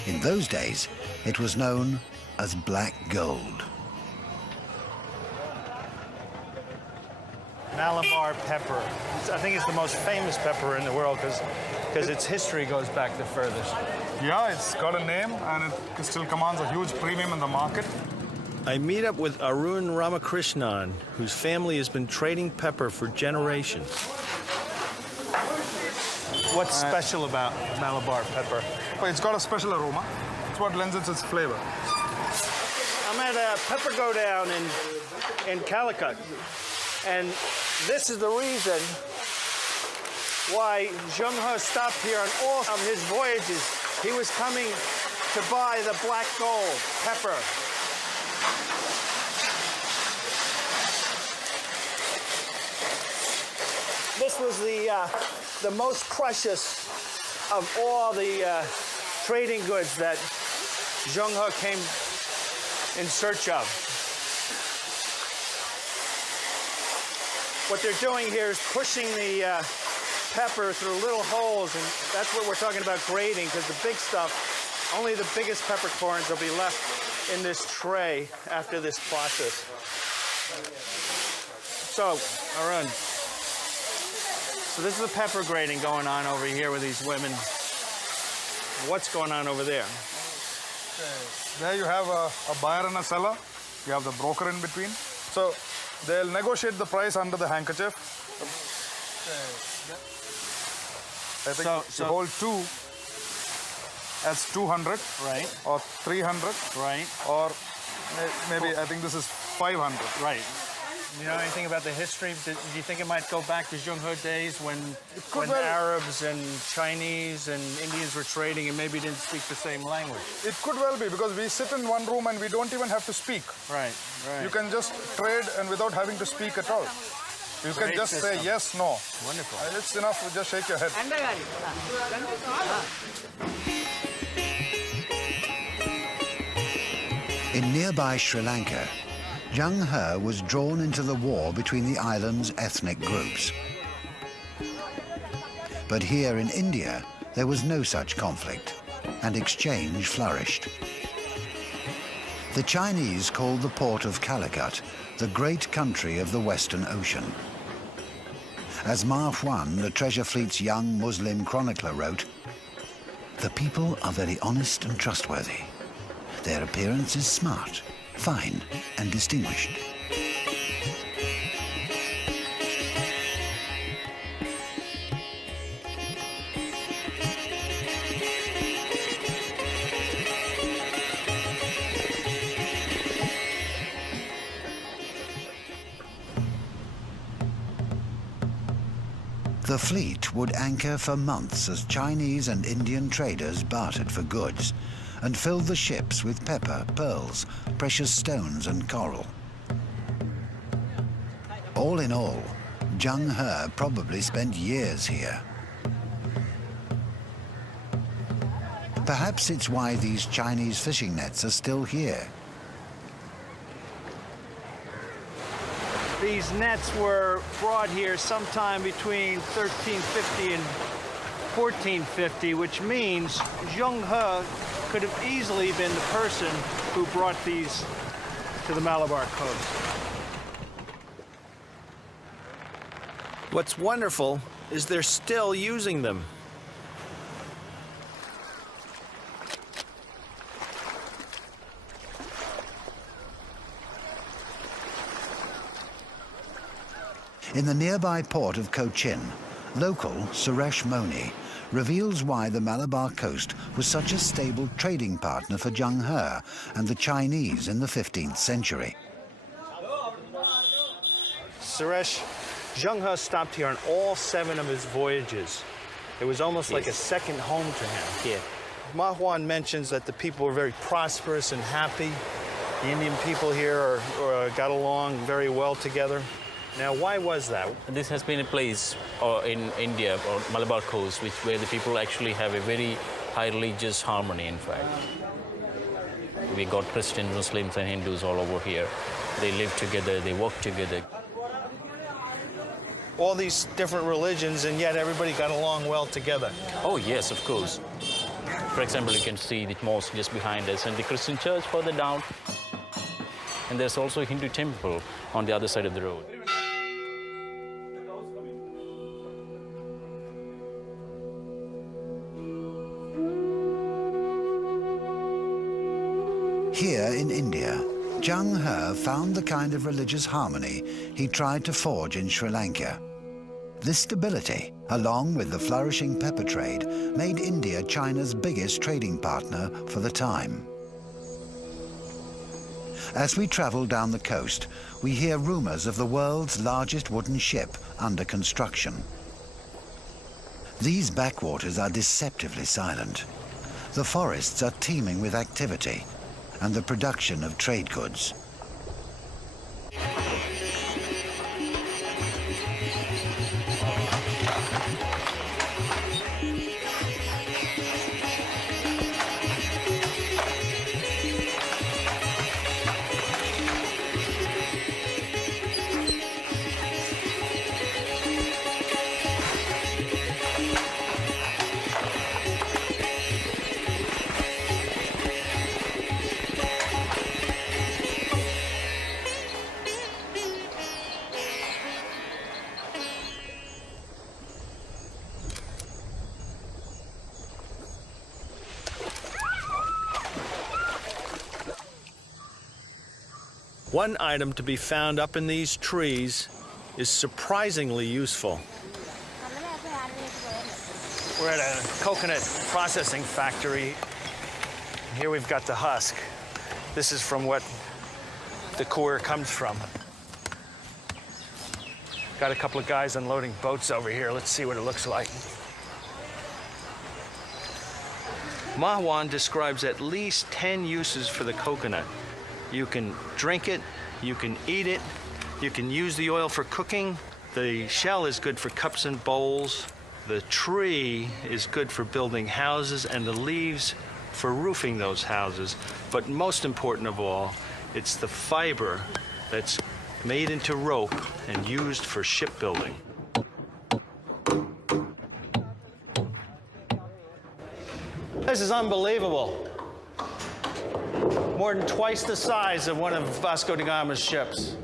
In those days, it was known as black gold. Malabar pepper. I think it's the most famous pepper in the world because its history goes back the furthest. Yeah, it's got a name and it still commands a huge premium in the market. I meet up with Arun Ramakrishnan, whose family has been trading pepper for generations. What's special about Malabar pepper? It's got a special aroma. It's what lends it its flavor. I'm at a Pepper Go Down in Calicut, and this is the reason why Zheng He stopped here on all of his voyages. He was coming to buy the black gold pepper. This was the most precious of all the trading goods that Zheng He came in search of. What they're doing here is pushing the pepper through little holes, and that's what we're talking about grading, because the big stuff, only the biggest peppercorns will be left in this tray after this process. So, Arun, so this is the pepper grading going on over here with these women. What's going on over there? There you have a buyer and a seller. You have the broker in between. So they'll negotiate the price under the handkerchief. I think you hold two as 200, right? Or 300, right? Or maybe I think this is 500, right? You know anything about the history? Do you think it might go back to Zheng He days when Arabs and Chinese and Indians were trading and maybe didn't speak the same language? It could well be, because we sit in one room and we don't even have to speak. Right, right. You can just trade and without having to speak at all. You can just say yes, no. Wonderful. It's enough to just shake your head. In nearby Sri Lanka, Zheng He was drawn into the war between the island's ethnic groups. But here in India, there was no such conflict, and exchange flourished. The Chinese called the port of Calicut the great country of the Western Ocean. As Ma Huan, the treasure fleet's young Muslim chronicler, wrote, "The people are very honest and trustworthy. Their appearance is smart, fine, and distinguished." The fleet would anchor for months as Chinese and Indian traders bartered for goods and filled the ships with pepper, pearls, precious stones and coral. All in all, Zheng He probably spent years here. Perhaps it's why these Chinese fishing nets are still here. These nets were brought here sometime between 1350 and 1450, which means Zheng He could have easily been the person who brought these to the Malabar coast. What's wonderful is they're still using them. In the nearby port of Cochin, local Suresh Moni reveals why the Malabar coast was such a stable trading partner for Zheng He and the Chinese in the 15th century. Suresh, Zheng He stopped here on all 7 of his voyages. It was almost like a second home to him. Yeah. Ma Huan mentions that the people were very prosperous and happy. The Indian people here got along very well together. Now, why was that? This has been a place in India, or Malabar coast, where the people actually have a very high religious harmony, in fact. We got Christians, Muslims, and Hindus all over here. They live together, they work together. All these different religions, and yet everybody got along well together. Oh, yes, of course. For example, you can see the mosque just behind us and the Christian church further down. And there's also a Hindu temple on the other side of the road. Here in India, Zheng He found the kind of religious harmony he tried to forge in Sri Lanka. This stability, along with the flourishing pepper trade, made India China's biggest trading partner for the time. As we travel down the coast, we hear rumors of the world's largest wooden ship under construction. These backwaters are deceptively silent. The forests are teeming with activity and the production of trade goods. One item to be found up in these trees is surprisingly useful. We're at a coconut processing factory. Here we've got the husk. This is from what the core comes from. Got a couple of guys unloading boats over here. Let's see what it looks like. Mahwan describes at least 10 uses for the coconut. You can drink it, you can eat it, you can use the oil for cooking. The shell is good for cups and bowls. The tree is good for building houses, and the leaves for roofing those houses. But most important of all, it's the fiber that's made into rope and used for shipbuilding. This is unbelievable. More than twice the size of one of Vasco da Gama's ships.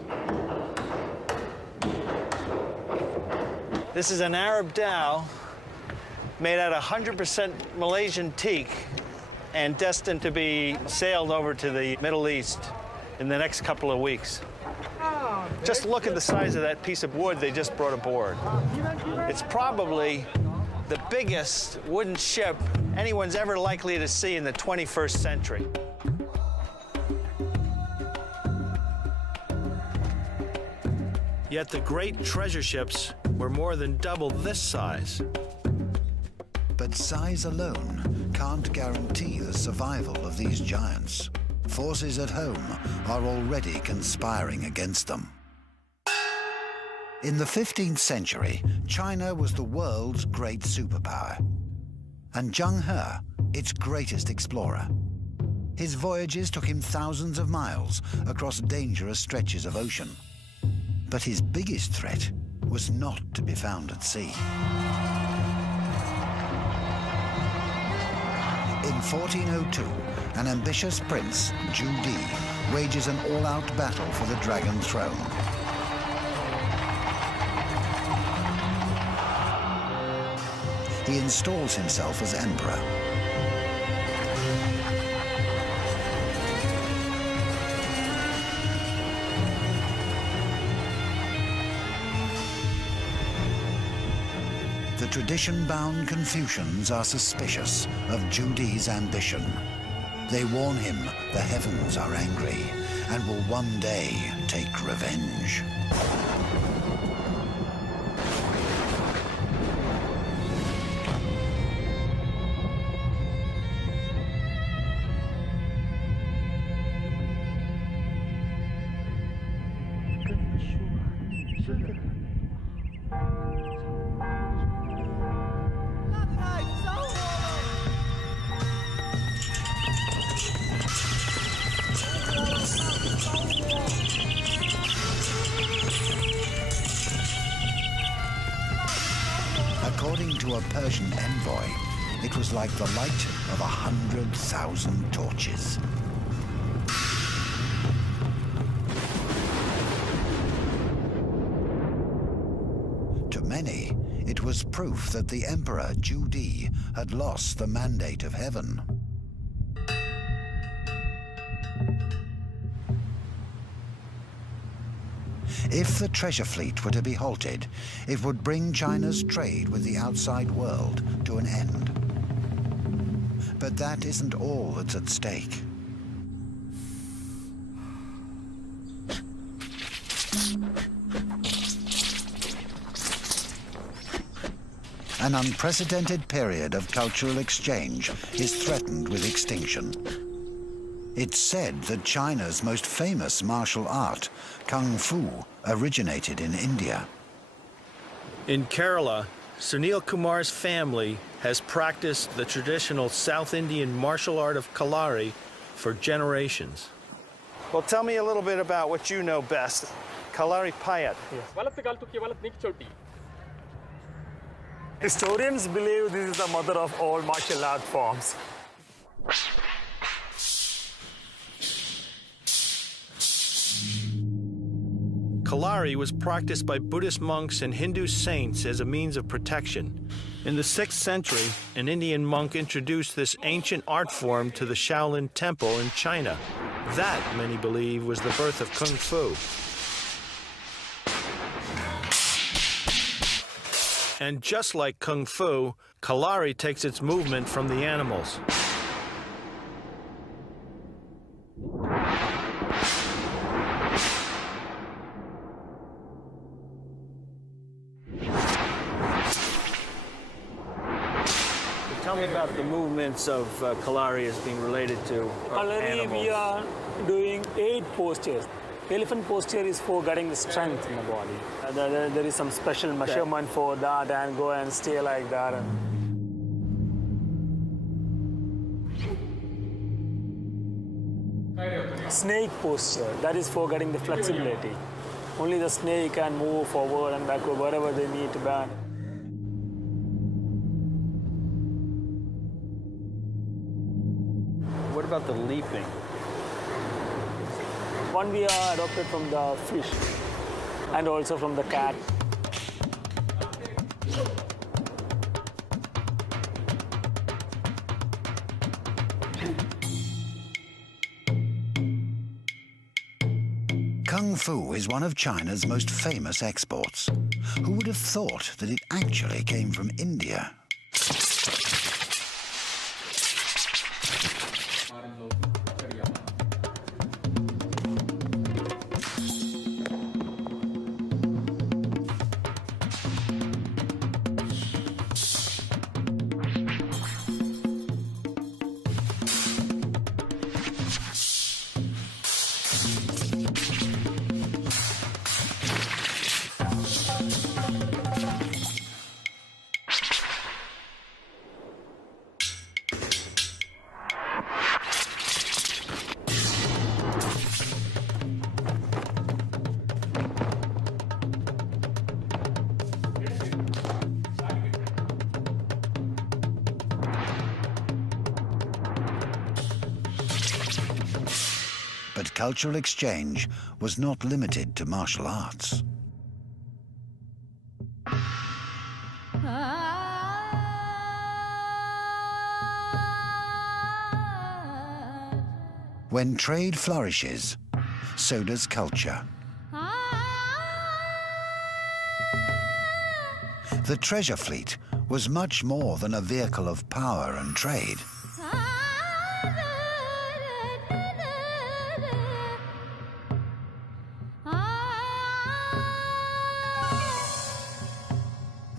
This is an Arab dhow made out of 100% Malaysian teak and destined to be sailed over to the Middle East in the next couple of weeks. Just look at the size of that piece of wood they just brought aboard. It's probably the biggest wooden ship anyone's ever likely to see in the 21st century. Yet the great treasure ships were more than double this size. But size alone can't guarantee the survival of these giants. Forces at home are already conspiring against them. In the 15th century, China was the world's great superpower, and Zheng He, its greatest explorer. His voyages took him thousands of miles across dangerous stretches of ocean. But his biggest threat was not to be found at sea. In 1402, an ambitious prince, Zhu Di, wages an all-out battle for the Dragon Throne. He installs himself as emperor. The tradition-bound Confucians are suspicious of Zhu Di's ambition. They warn him the heavens are angry and will one day take revenge. According to a Persian envoy, it was like the light of 100,000 torches. To many, it was proof that the Emperor Zhu Di had lost the mandate of heaven. If the treasure fleet were to be halted, it would bring China's trade with the outside world to an end. But that isn't all that's at stake. An unprecedented period of cultural exchange is threatened with extinction. It's said that China's most famous martial art, Kung Fu, originated in India. In Kerala, Sunil Kumar's family has practiced the traditional South Indian martial art of Kalari for generations. Well, tell me a little bit about what you know best. Kalari Payat. Historians believe this is the mother of all martial art forms. Kalari was practiced by Buddhist monks and Hindu saints as a means of protection. In the 6th century, an Indian monk introduced this ancient art form to the Shaolin Temple in China. That, many believe, was the birth of Kung Fu. And just like Kung Fu, Kalari takes its movement from the animals. Tell me about the movements of Kalari as being related to Kalari, animals. we are doing 8 postures. Elephant posture is for getting the strength in the body. There is some special measurement for that and go and stay like that. Snake posture, that is for getting the flexibility. Only the snake can move forward and backward wherever they need to bend. What about the leaping? One we are adopted from the fish and also from the cat. Kung Fu is one of China's most famous exports. Who would have thought that it actually came from India? But cultural exchange was not limited to martial arts. When trade flourishes, so does culture. The treasure fleet was much more than a vehicle of power and trade.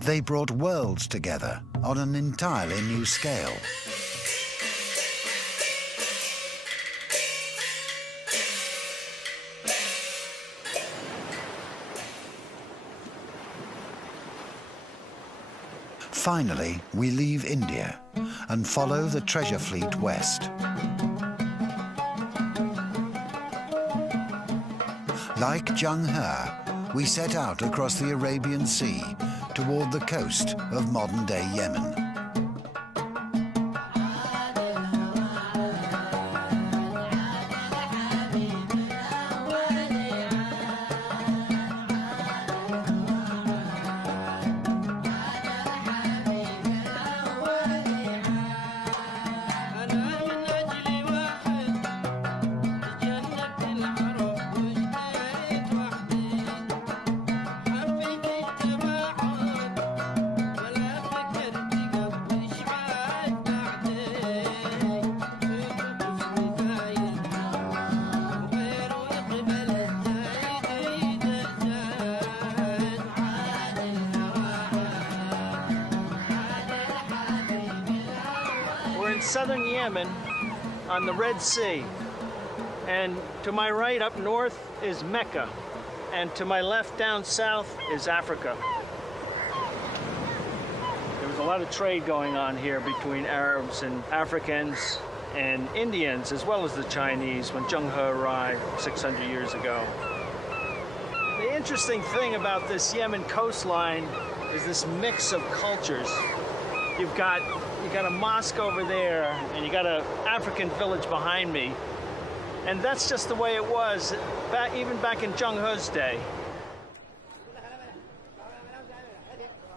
They brought worlds together on an entirely new scale. Finally, we leave India and follow the treasure fleet west. Like Zheng He, we set out across the Arabian Sea toward the coast of modern-day Yemen. Southern Yemen on the Red Sea, and to my right up north is Mecca, and to my left down south is Africa. There was a lot of trade going on here between Arabs and Africans and Indians, as well as the Chinese, when Zheng He arrived 600 years ago. The interesting thing about this Yemen coastline is this mix of cultures. You got a mosque over there, and you got an African village behind me. And that's just the way it was, even back in Zheng He's day.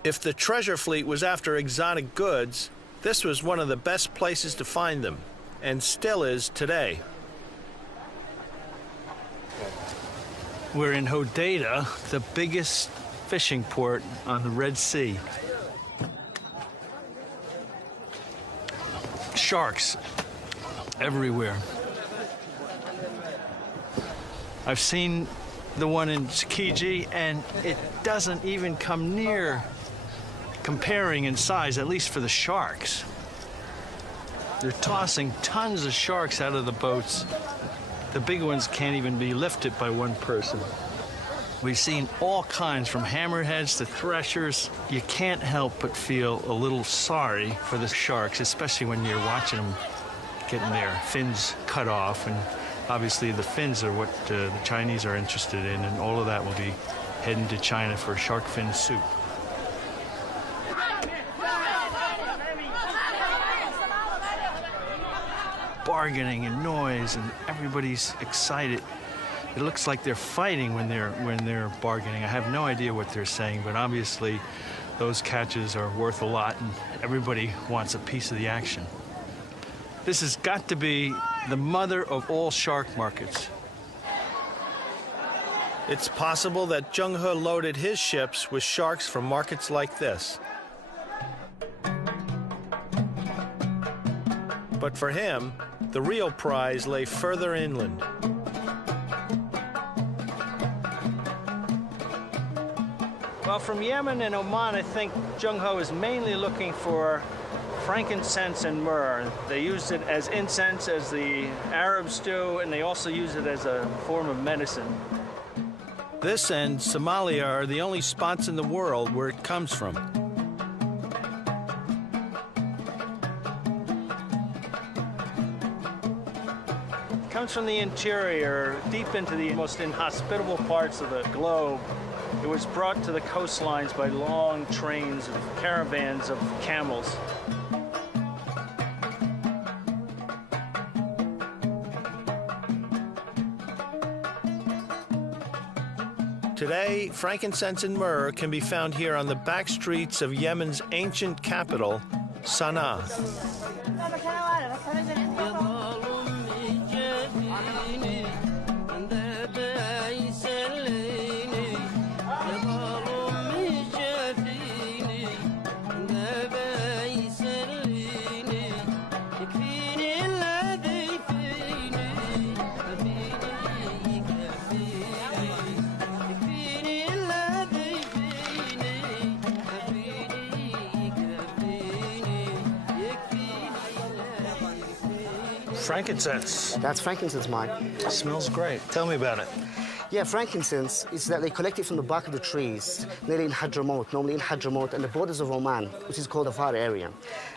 If the treasure fleet was after exotic goods, this was one of the best places to find them, and still is today. We're in Hodeidah, the biggest fishing port on the Red Sea. Sharks everywhere. I've seen the one in Cited, and it doesn't even come near comparing in size, at least for the sharks. They're tossing tons of sharks out of the boats. The big ones can't even be lifted by one person. We've seen all kinds, from hammerheads to threshers. You can't help but feel a little sorry for the sharks, especially when you're watching them getting their fins cut off. And obviously the fins are what the Chinese are interested in, and all of that will be heading to China for shark fin soup. Bargaining and noise, and everybody's excited. It looks like they're fighting when they're bargaining. I have no idea what they're saying, but obviously those catches are worth a lot, and everybody wants a piece of the action. This has got to be the mother of all shark markets. It's possible that Zheng He loaded his ships with sharks from markets like this. But for him, the real prize lay further inland. Well, from Yemen and Oman, I think Zheng He is mainly looking for frankincense and myrrh. They used it as incense, as the Arabs do, and they also use it as a form of medicine. This and Somalia are the only spots in the world where it comes from. It comes from the interior, deep into the most inhospitable parts of the globe. It was brought to the coastlines by long trains of caravans of camels. Today, frankincense and myrrh can be found here on the back streets of Yemen's ancient capital, Sana'a. Frankincense. That's frankincense, Mike. It smells great. Tell me about it. Yeah, frankincense is that they collect it from the bark of the trees, nearly in Hadramaut, normally in Hadramaut and the borders of Oman, which is called the Far area.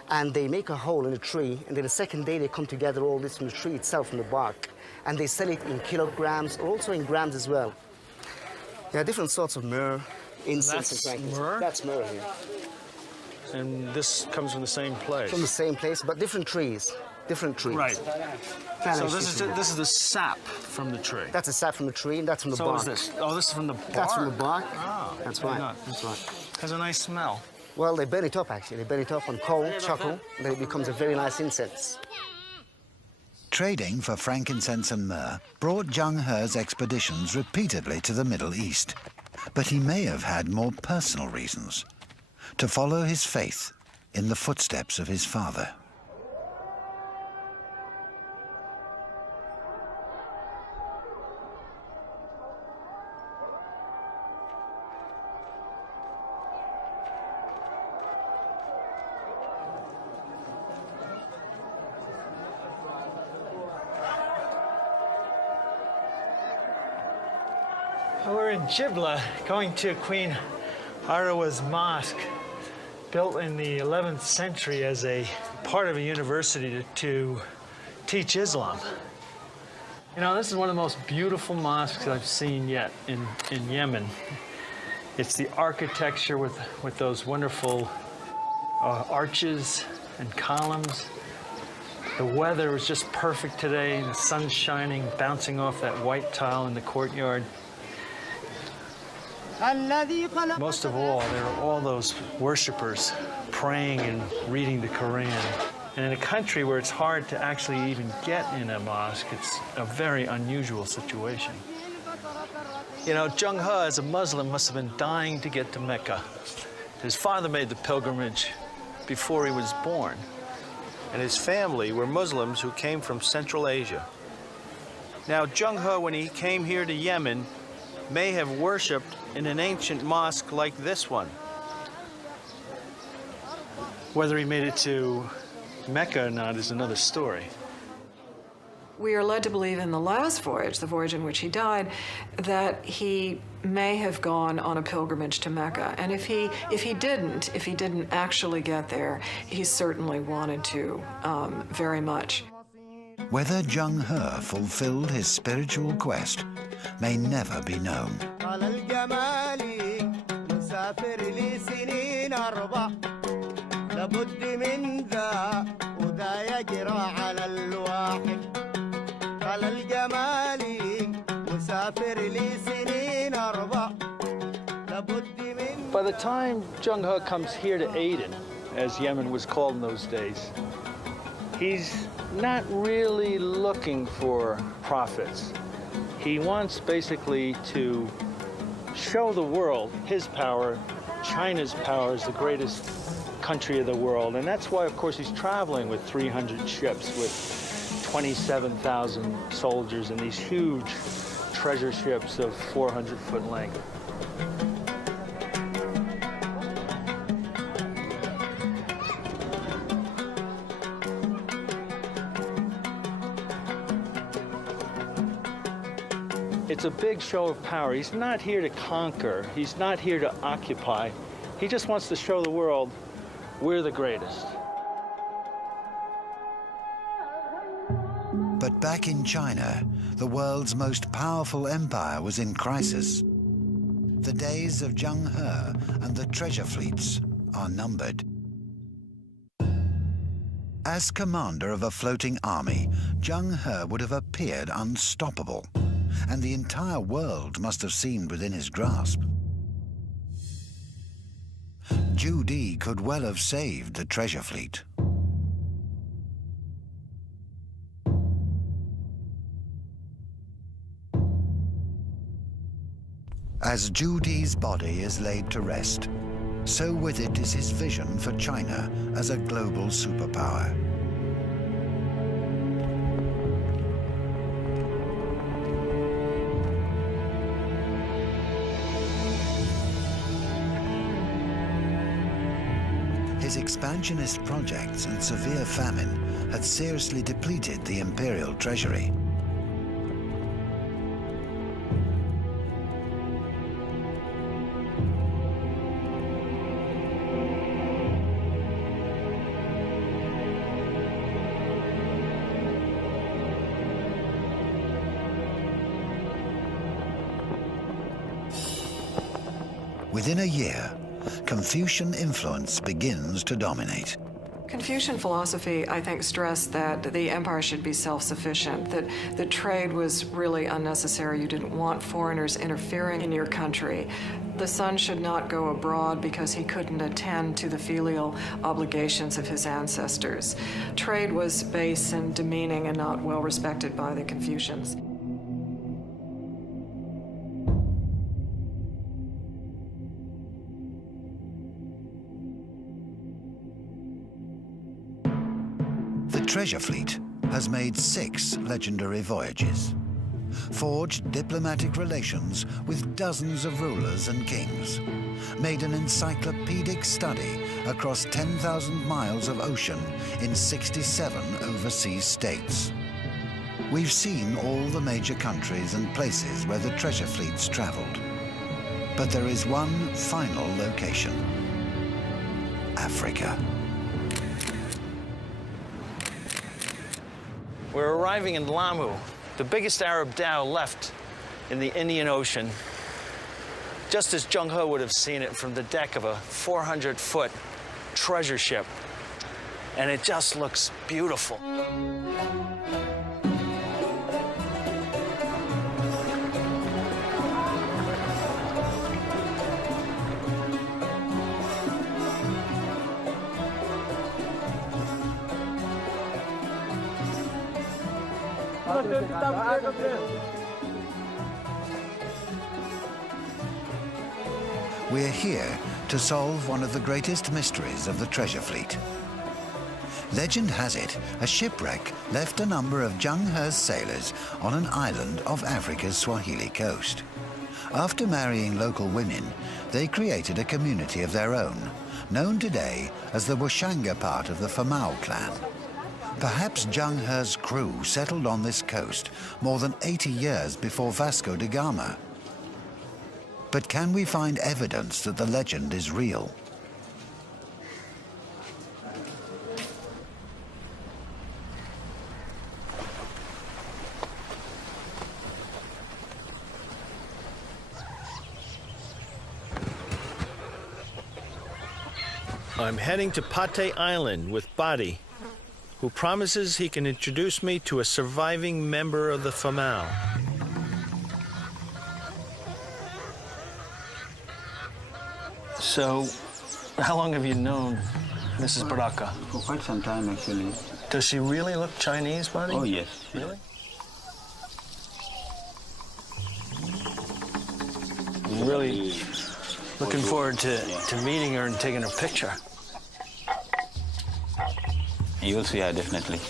And they make a hole in the tree, and then the second day they come together all this from the tree itself, from the bark, and they sell it in kilograms, or also in grams as well. There are different sorts of myrrh. incense and frankincense. Myrrh? That's myrrh here. And this comes from the same place. From the same place, but different trees. Different trees. Right. So this is the sap from the tree. That's the sap from the tree, and that's from the bark. So is this? Oh, this is from the bark. That's from the bark. Oh, that's why right. not? That's right. Has a nice smell. Well, they burn it up, actually. They burn it up on coal, charcoal, and then it becomes a very nice incense. Trading for frankincense and myrrh brought Zheng He's expeditions repeatedly to the Middle East. But he may have had more personal reasons: to follow his faith in the footsteps of his father. We're in Jibla, going to Queen Arawa's mosque, built in the 11th century as a part of a university to teach Islam. You know, this is one of the most beautiful mosques I've seen yet in Yemen. It's the architecture with those wonderful arches and columns. The weather was just perfect today. The sun's shining, bouncing off that white tile in the courtyard. Most of all, there are all those worshipers praying and reading the Quran. And in a country where it's hard to actually even get in a mosque, it's a very unusual situation. You know, Zheng He, as a Muslim, must have been dying to get to Mecca. His father made the pilgrimage before he was born. And his family were Muslims who came from Central Asia. Now, Zheng He, when he came here to Yemen, may have worshipped in an ancient mosque like this one. Whether he made it to Mecca or not is another story. We are led to believe in the last voyage, the voyage in which he died, that he may have gone on a pilgrimage to Mecca. And if he didn't actually get there, he certainly wanted to very much. Whether Zheng He fulfilled his spiritual quest may never be known. By the time Zheng He comes here to Aden, as Yemen was called in those days, he's not really looking for profits. He wants basically to show the world his power, China's power as the greatest country of the world. And that's why, of course, he's traveling with 300 ships with 27,000 soldiers and these huge treasure ships of 400-foot length. It's a big show of power. He's not here to conquer. He's not here to occupy. He just wants to show the world we're the greatest. But back in China, the world's most powerful empire was in crisis. The days of Zheng He and the treasure fleets are numbered. As commander of a floating army, Zheng He would have appeared unstoppable, and the entire world must have seemed within his grasp. Zhu Di could well have saved the treasure fleet. As Zhu Di's body is laid to rest, so with it is his vision for China as a global superpower. His expansionist projects and severe famine had seriously depleted the imperial treasury. Within a year, Confucian influence begins to dominate. Confucian philosophy, I think, stressed that the empire should be self-sufficient, that the trade was really unnecessary. You didn't want foreigners interfering in your country. The son should not go abroad because he couldn't attend to the filial obligations of his ancestors. Trade was base and demeaning and not well respected by the Confucians. The treasure fleet has made 6 legendary voyages, forged diplomatic relations with dozens of rulers and kings, made an encyclopedic study across 10,000 miles of ocean in 67 overseas states. We've seen all the major countries and places where the treasure fleets traveled. But there is one final location: Africa. We're arriving in Lamu, the biggest Arab dhow left in the Indian Ocean, just as Zheng He would have seen it from the deck of a 400-foot treasure ship. And it just looks beautiful. We're here to solve one of the greatest mysteries of the treasure fleet. Legend has it, a shipwreck left a number of Zheng He's sailors on an island off Africa's Swahili coast. After marrying local women, they created a community of their own, known today as the Wushanga part of the Famao clan. Perhaps Zheng He's crew settled on this coast more than 80 years before Vasco da Gama. But can we find evidence that the legend is real? I'm heading to Pate Island with Badi, who promises he can introduce me to a surviving member of the Famao. So, how long have you known Mrs. Baraka? For quite some time, actually. Does she really look Chinese, Buddy? Oh, yes. Really? Really looking forward to meeting her and taking her picture. You'll see her, definitely.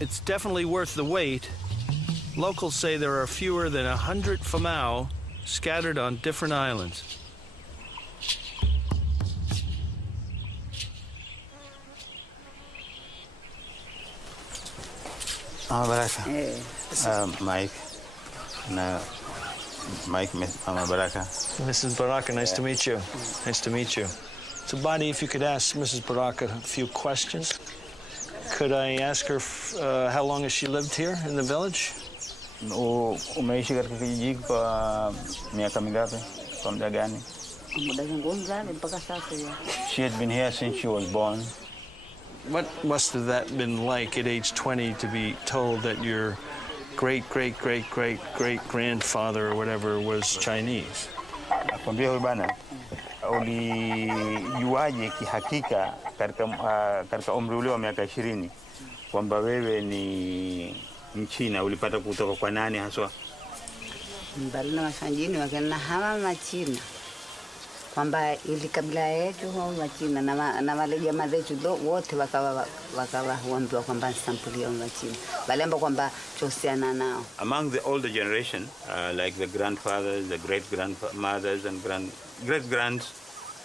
It's definitely worth the wait. Locals say there are fewer than 100 Famao scattered on different islands. Baraka. Mike. No, Mike, Mama Baraka. Mrs. Baraka, nice to meet you. Nice to meet you. So, Badi, if you could ask Mrs. Baraka a few questions. Could I ask her how long has she lived here in the village? Umeishi katika kijiji kwa miaka mingapi? Kwa muda gani? She had been here since she was born. What must have that been like at age 20 to be told that your great-great-great-great-great-grandfather or whatever was Chinese? Nakwambia huyu bana, ulijuaje kihakika katika umri ule wa miaka 20 kwamba wewe ni Mchina? Ulipata kutoka kwa nani haswa? Mbali na Wasanjini wakina hawa Machina, kwamba ili kabila yetu hao Machina na wale jamaa zetu wote wakawa huambiwa kwamba sampuli ya Machina, balemba kwamba chosiana nao. Among the older generation, like the grandfathers, the great-grandmothers and great-grands,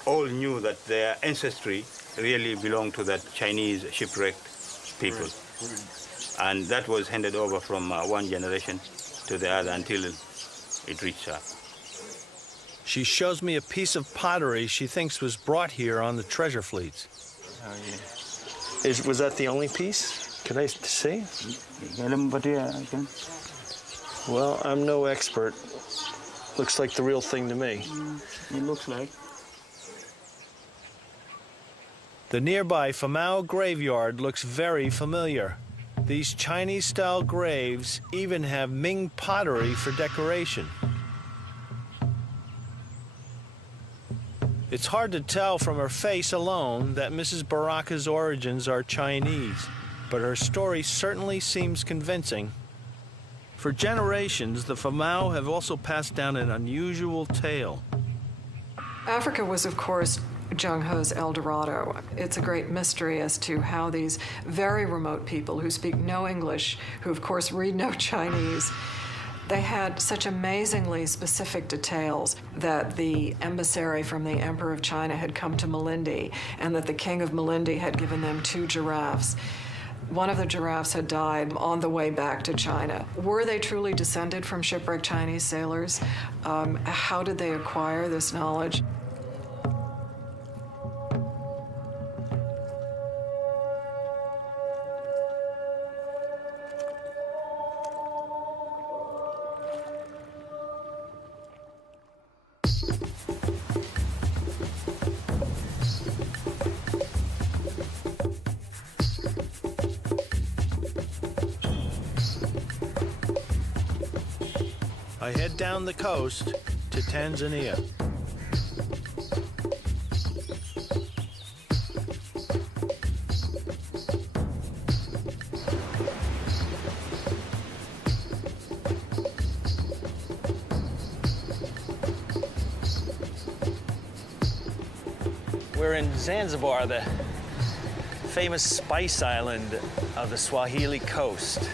all knew that their ancestry really belonged to that Chinese shipwrecked people. And that was handed over from one generation to the other until it reached her. She shows me a piece of pottery she thinks was brought here on the treasure fleets. Oh, yeah. Was that the only piece? Could I see? Well, I'm no expert. Looks like the real thing to me. It looks like. The nearby Famao graveyard looks very familiar. These Chinese-style graves even have Ming pottery for decoration. It's hard to tell from her face alone that Mrs. Baraka's origins are Chinese, but her story certainly seems convincing. For generations, the Famao have also passed down an unusual tale. Africa was, of course, Zheng He's El Dorado. It's a great mystery as to how these very remote people who speak no English, who of course read no Chinese, they had such amazingly specific details that the emissary from the Emperor of China had come to Malindi and that the king of Malindi had given them 2 giraffes. One of the giraffes had died on the way back to China. Were they truly descended from shipwrecked Chinese sailors? How did they acquire this knowledge? I head down the coast to Tanzania. We're in Zanzibar, the famous spice island of the Swahili coast.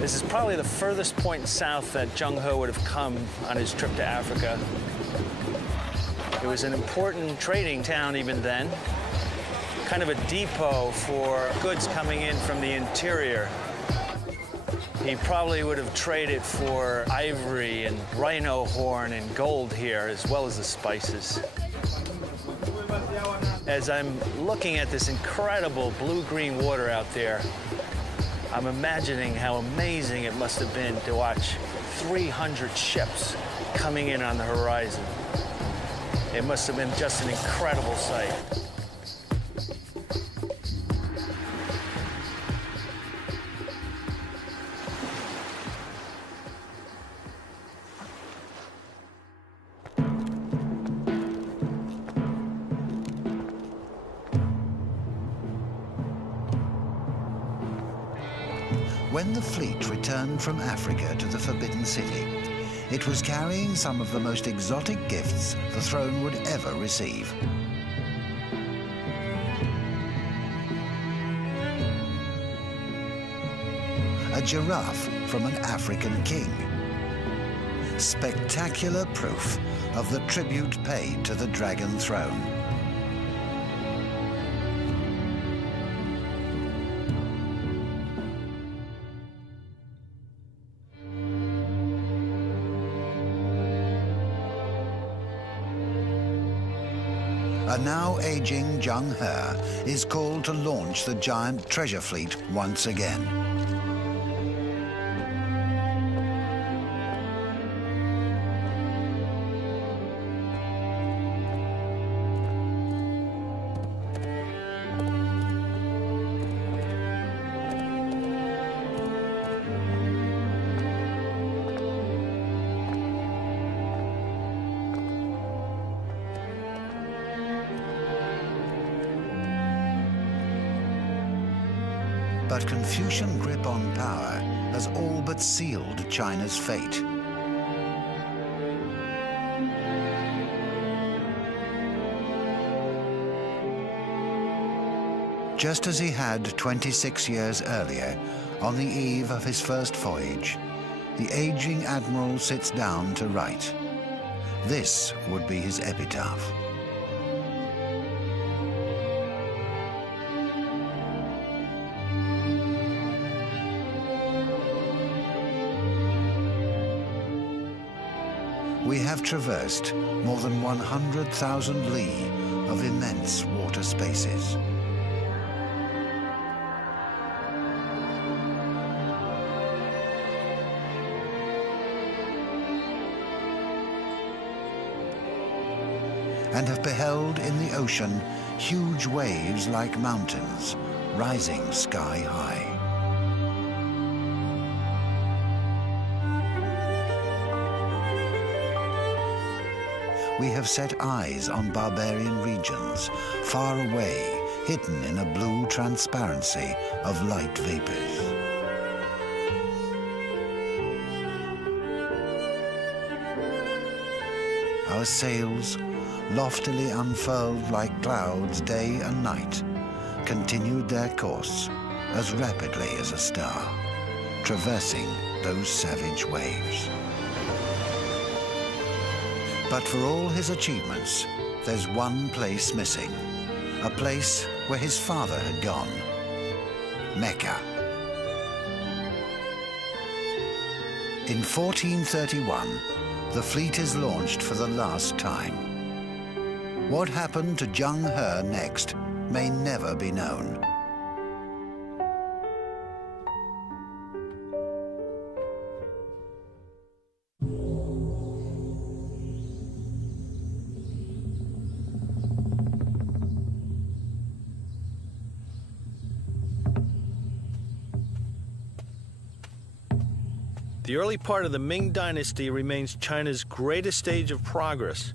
This is probably the furthest point south that Zheng He would have come on his trip to Africa. It was an important trading town even then, kind of a depot for goods coming in from the interior. He probably would have traded for ivory and rhino horn and gold here, as well as the spices. As I'm looking at this incredible blue-green water out there, I'm imagining how amazing it must have been to watch 300 ships coming in on the horizon. It must have been just an incredible sight. When the fleet returned from Africa to the Forbidden City, it was carrying some of the most exotic gifts the throne would ever receive. A giraffe from an African king. Spectacular proof of the tribute paid to the dragon throne. A now aging Zheng He is called to launch the giant treasure fleet once again. But Confucian grip on power has all but sealed China's fate. Just as he had 26 years earlier, on the eve of his first voyage, the aging admiral sits down to write. This would be his epitaph. we have traversed more than 100,000 li of immense water spaces. And have beheld in the ocean huge waves like mountains rising sky high. We have set eyes on barbarian regions, far away, hidden in a blue transparency of light vapors. Our sails, loftily unfurled like clouds day and night, continued their course as rapidly as a star, traversing those savage waves. But for all his achievements, there's one place missing, a place where his father had gone, Mecca. In 1431, the fleet is launched for the last time. What happened to Zheng He next may never be known. The early part of the Ming Dynasty remains China's greatest stage of progress.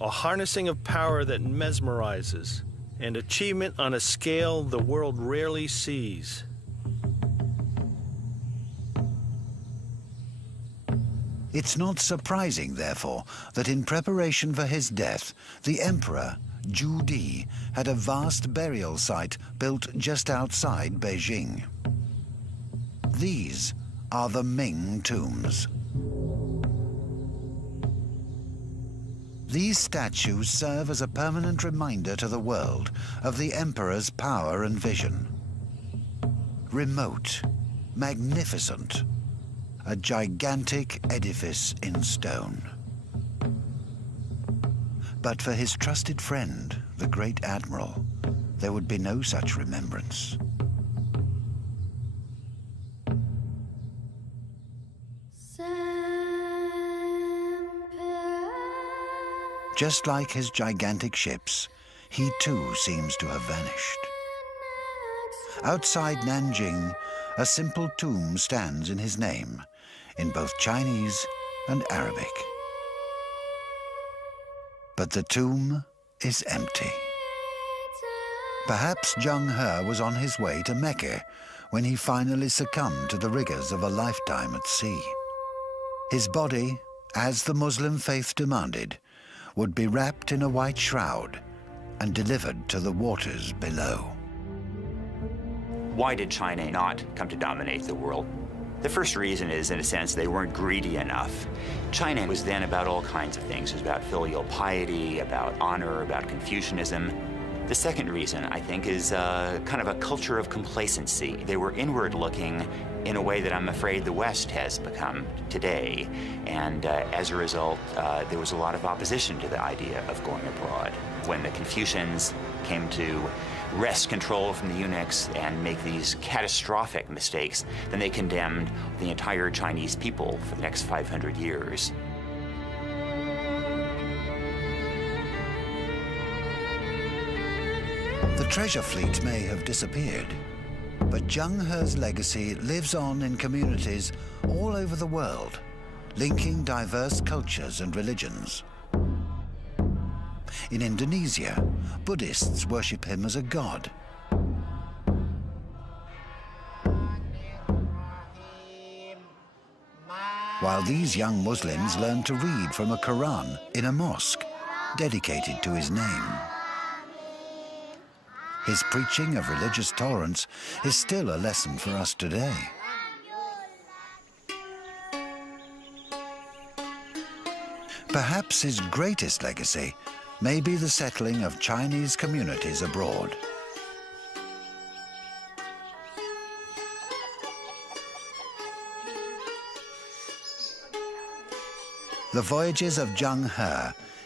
A harnessing of power that mesmerizes, and achievement on a scale the world rarely sees. It's not surprising, therefore, that in preparation for his death, the emperor, Zhu Di, had a vast burial site built just outside Beijing. These are the Ming tombs. These statues serve as a permanent reminder to the world of the emperor's power and vision. Remote, magnificent, a gigantic edifice in stone. But for his trusted friend, the great admiral, there would be no such remembrance. Just like his gigantic ships, he too seems to have vanished. Outside Nanjing, a simple tomb stands in his name, in both Chinese and Arabic. But the tomb is empty. Perhaps Zheng He was on his way to Mecca when he finally succumbed to the rigors of a lifetime at sea. His body, as the Muslim faith demanded, would be wrapped in a white shroud and delivered to the waters below. Why did China not come to dominate the world? The first reason is, in a sense, they weren't greedy enough. China was then about all kinds of things. It was about filial piety, about honor, about Confucianism. The second reason, I think, is kind of a culture of complacency. They were inward-looking in a way that I'm afraid the West has become today. And as a result, there was a lot of opposition to the idea of going abroad. When the Confucians came to wrest control from the eunuchs and make these catastrophic mistakes, then they condemned the entire Chinese people for the next 500 years. The treasure fleet may have disappeared, but Zheng He's legacy lives on in communities all over the world, linking diverse cultures and religions. In Indonesia, Buddhists worship him as a god. While these young Muslims learn to read from a Quran in a mosque dedicated to his name. His preaching of religious tolerance is still a lesson for us today. Perhaps his greatest legacy may be the settling of Chinese communities abroad. The voyages of Zheng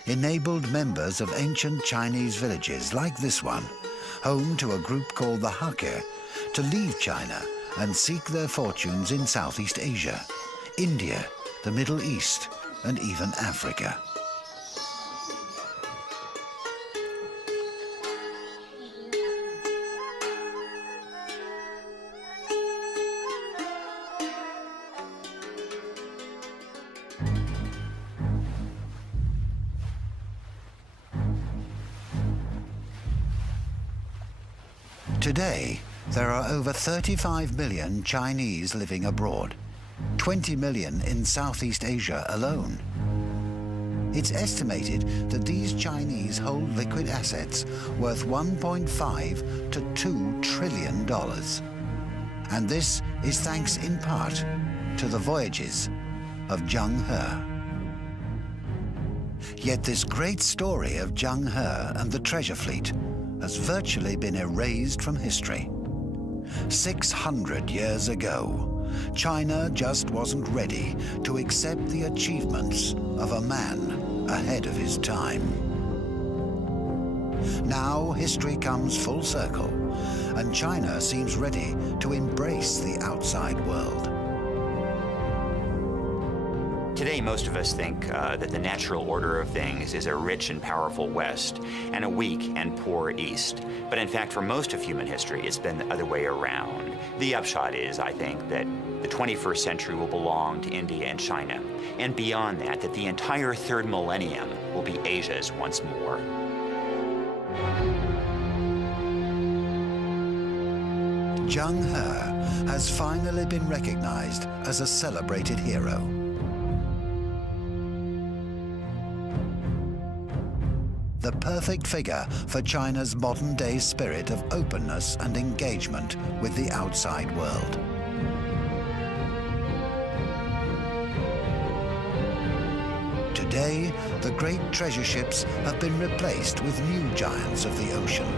He enabled members of ancient Chinese villages like this one, home to a group called the Hakka, to leave China and seek their fortunes in Southeast Asia, India, the Middle East, and even Africa. Today, there are over 35 million Chinese living abroad, 20 million in Southeast Asia alone. It's estimated that these Chinese hold liquid assets worth $1.5 to $2 trillion. And this is thanks in part to the voyages of Zheng He. Yet this great story of Zheng He and the treasure fleet has virtually been erased from history. 600 years ago, China just wasn't ready to accept the achievements of a man ahead of his time. Now history comes full circle, and China seems ready to embrace the outside world. Today, most of us think that the natural order of things is a rich and powerful West and a weak and poor East. But in fact, for most of human history, it's been the other way around. The upshot is, I think, that the 21st century will belong to India and China. And beyond that, that the entire third millennium will be Asia's once more. Zheng He has finally been recognized as a celebrated hero. The perfect figure for China's modern-day spirit of openness and engagement with the outside world. Today, the great treasure ships have been replaced with new giants of the ocean.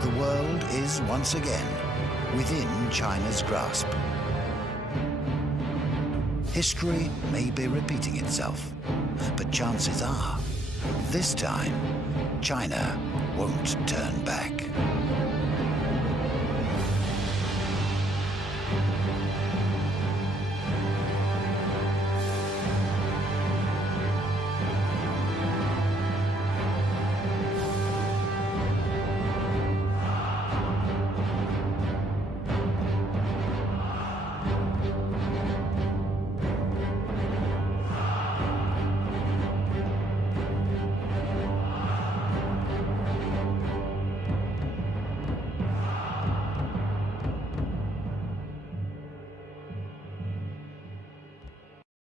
The world is once again within China's grasp. History may be repeating itself, but chances are, this time, China won't turn back.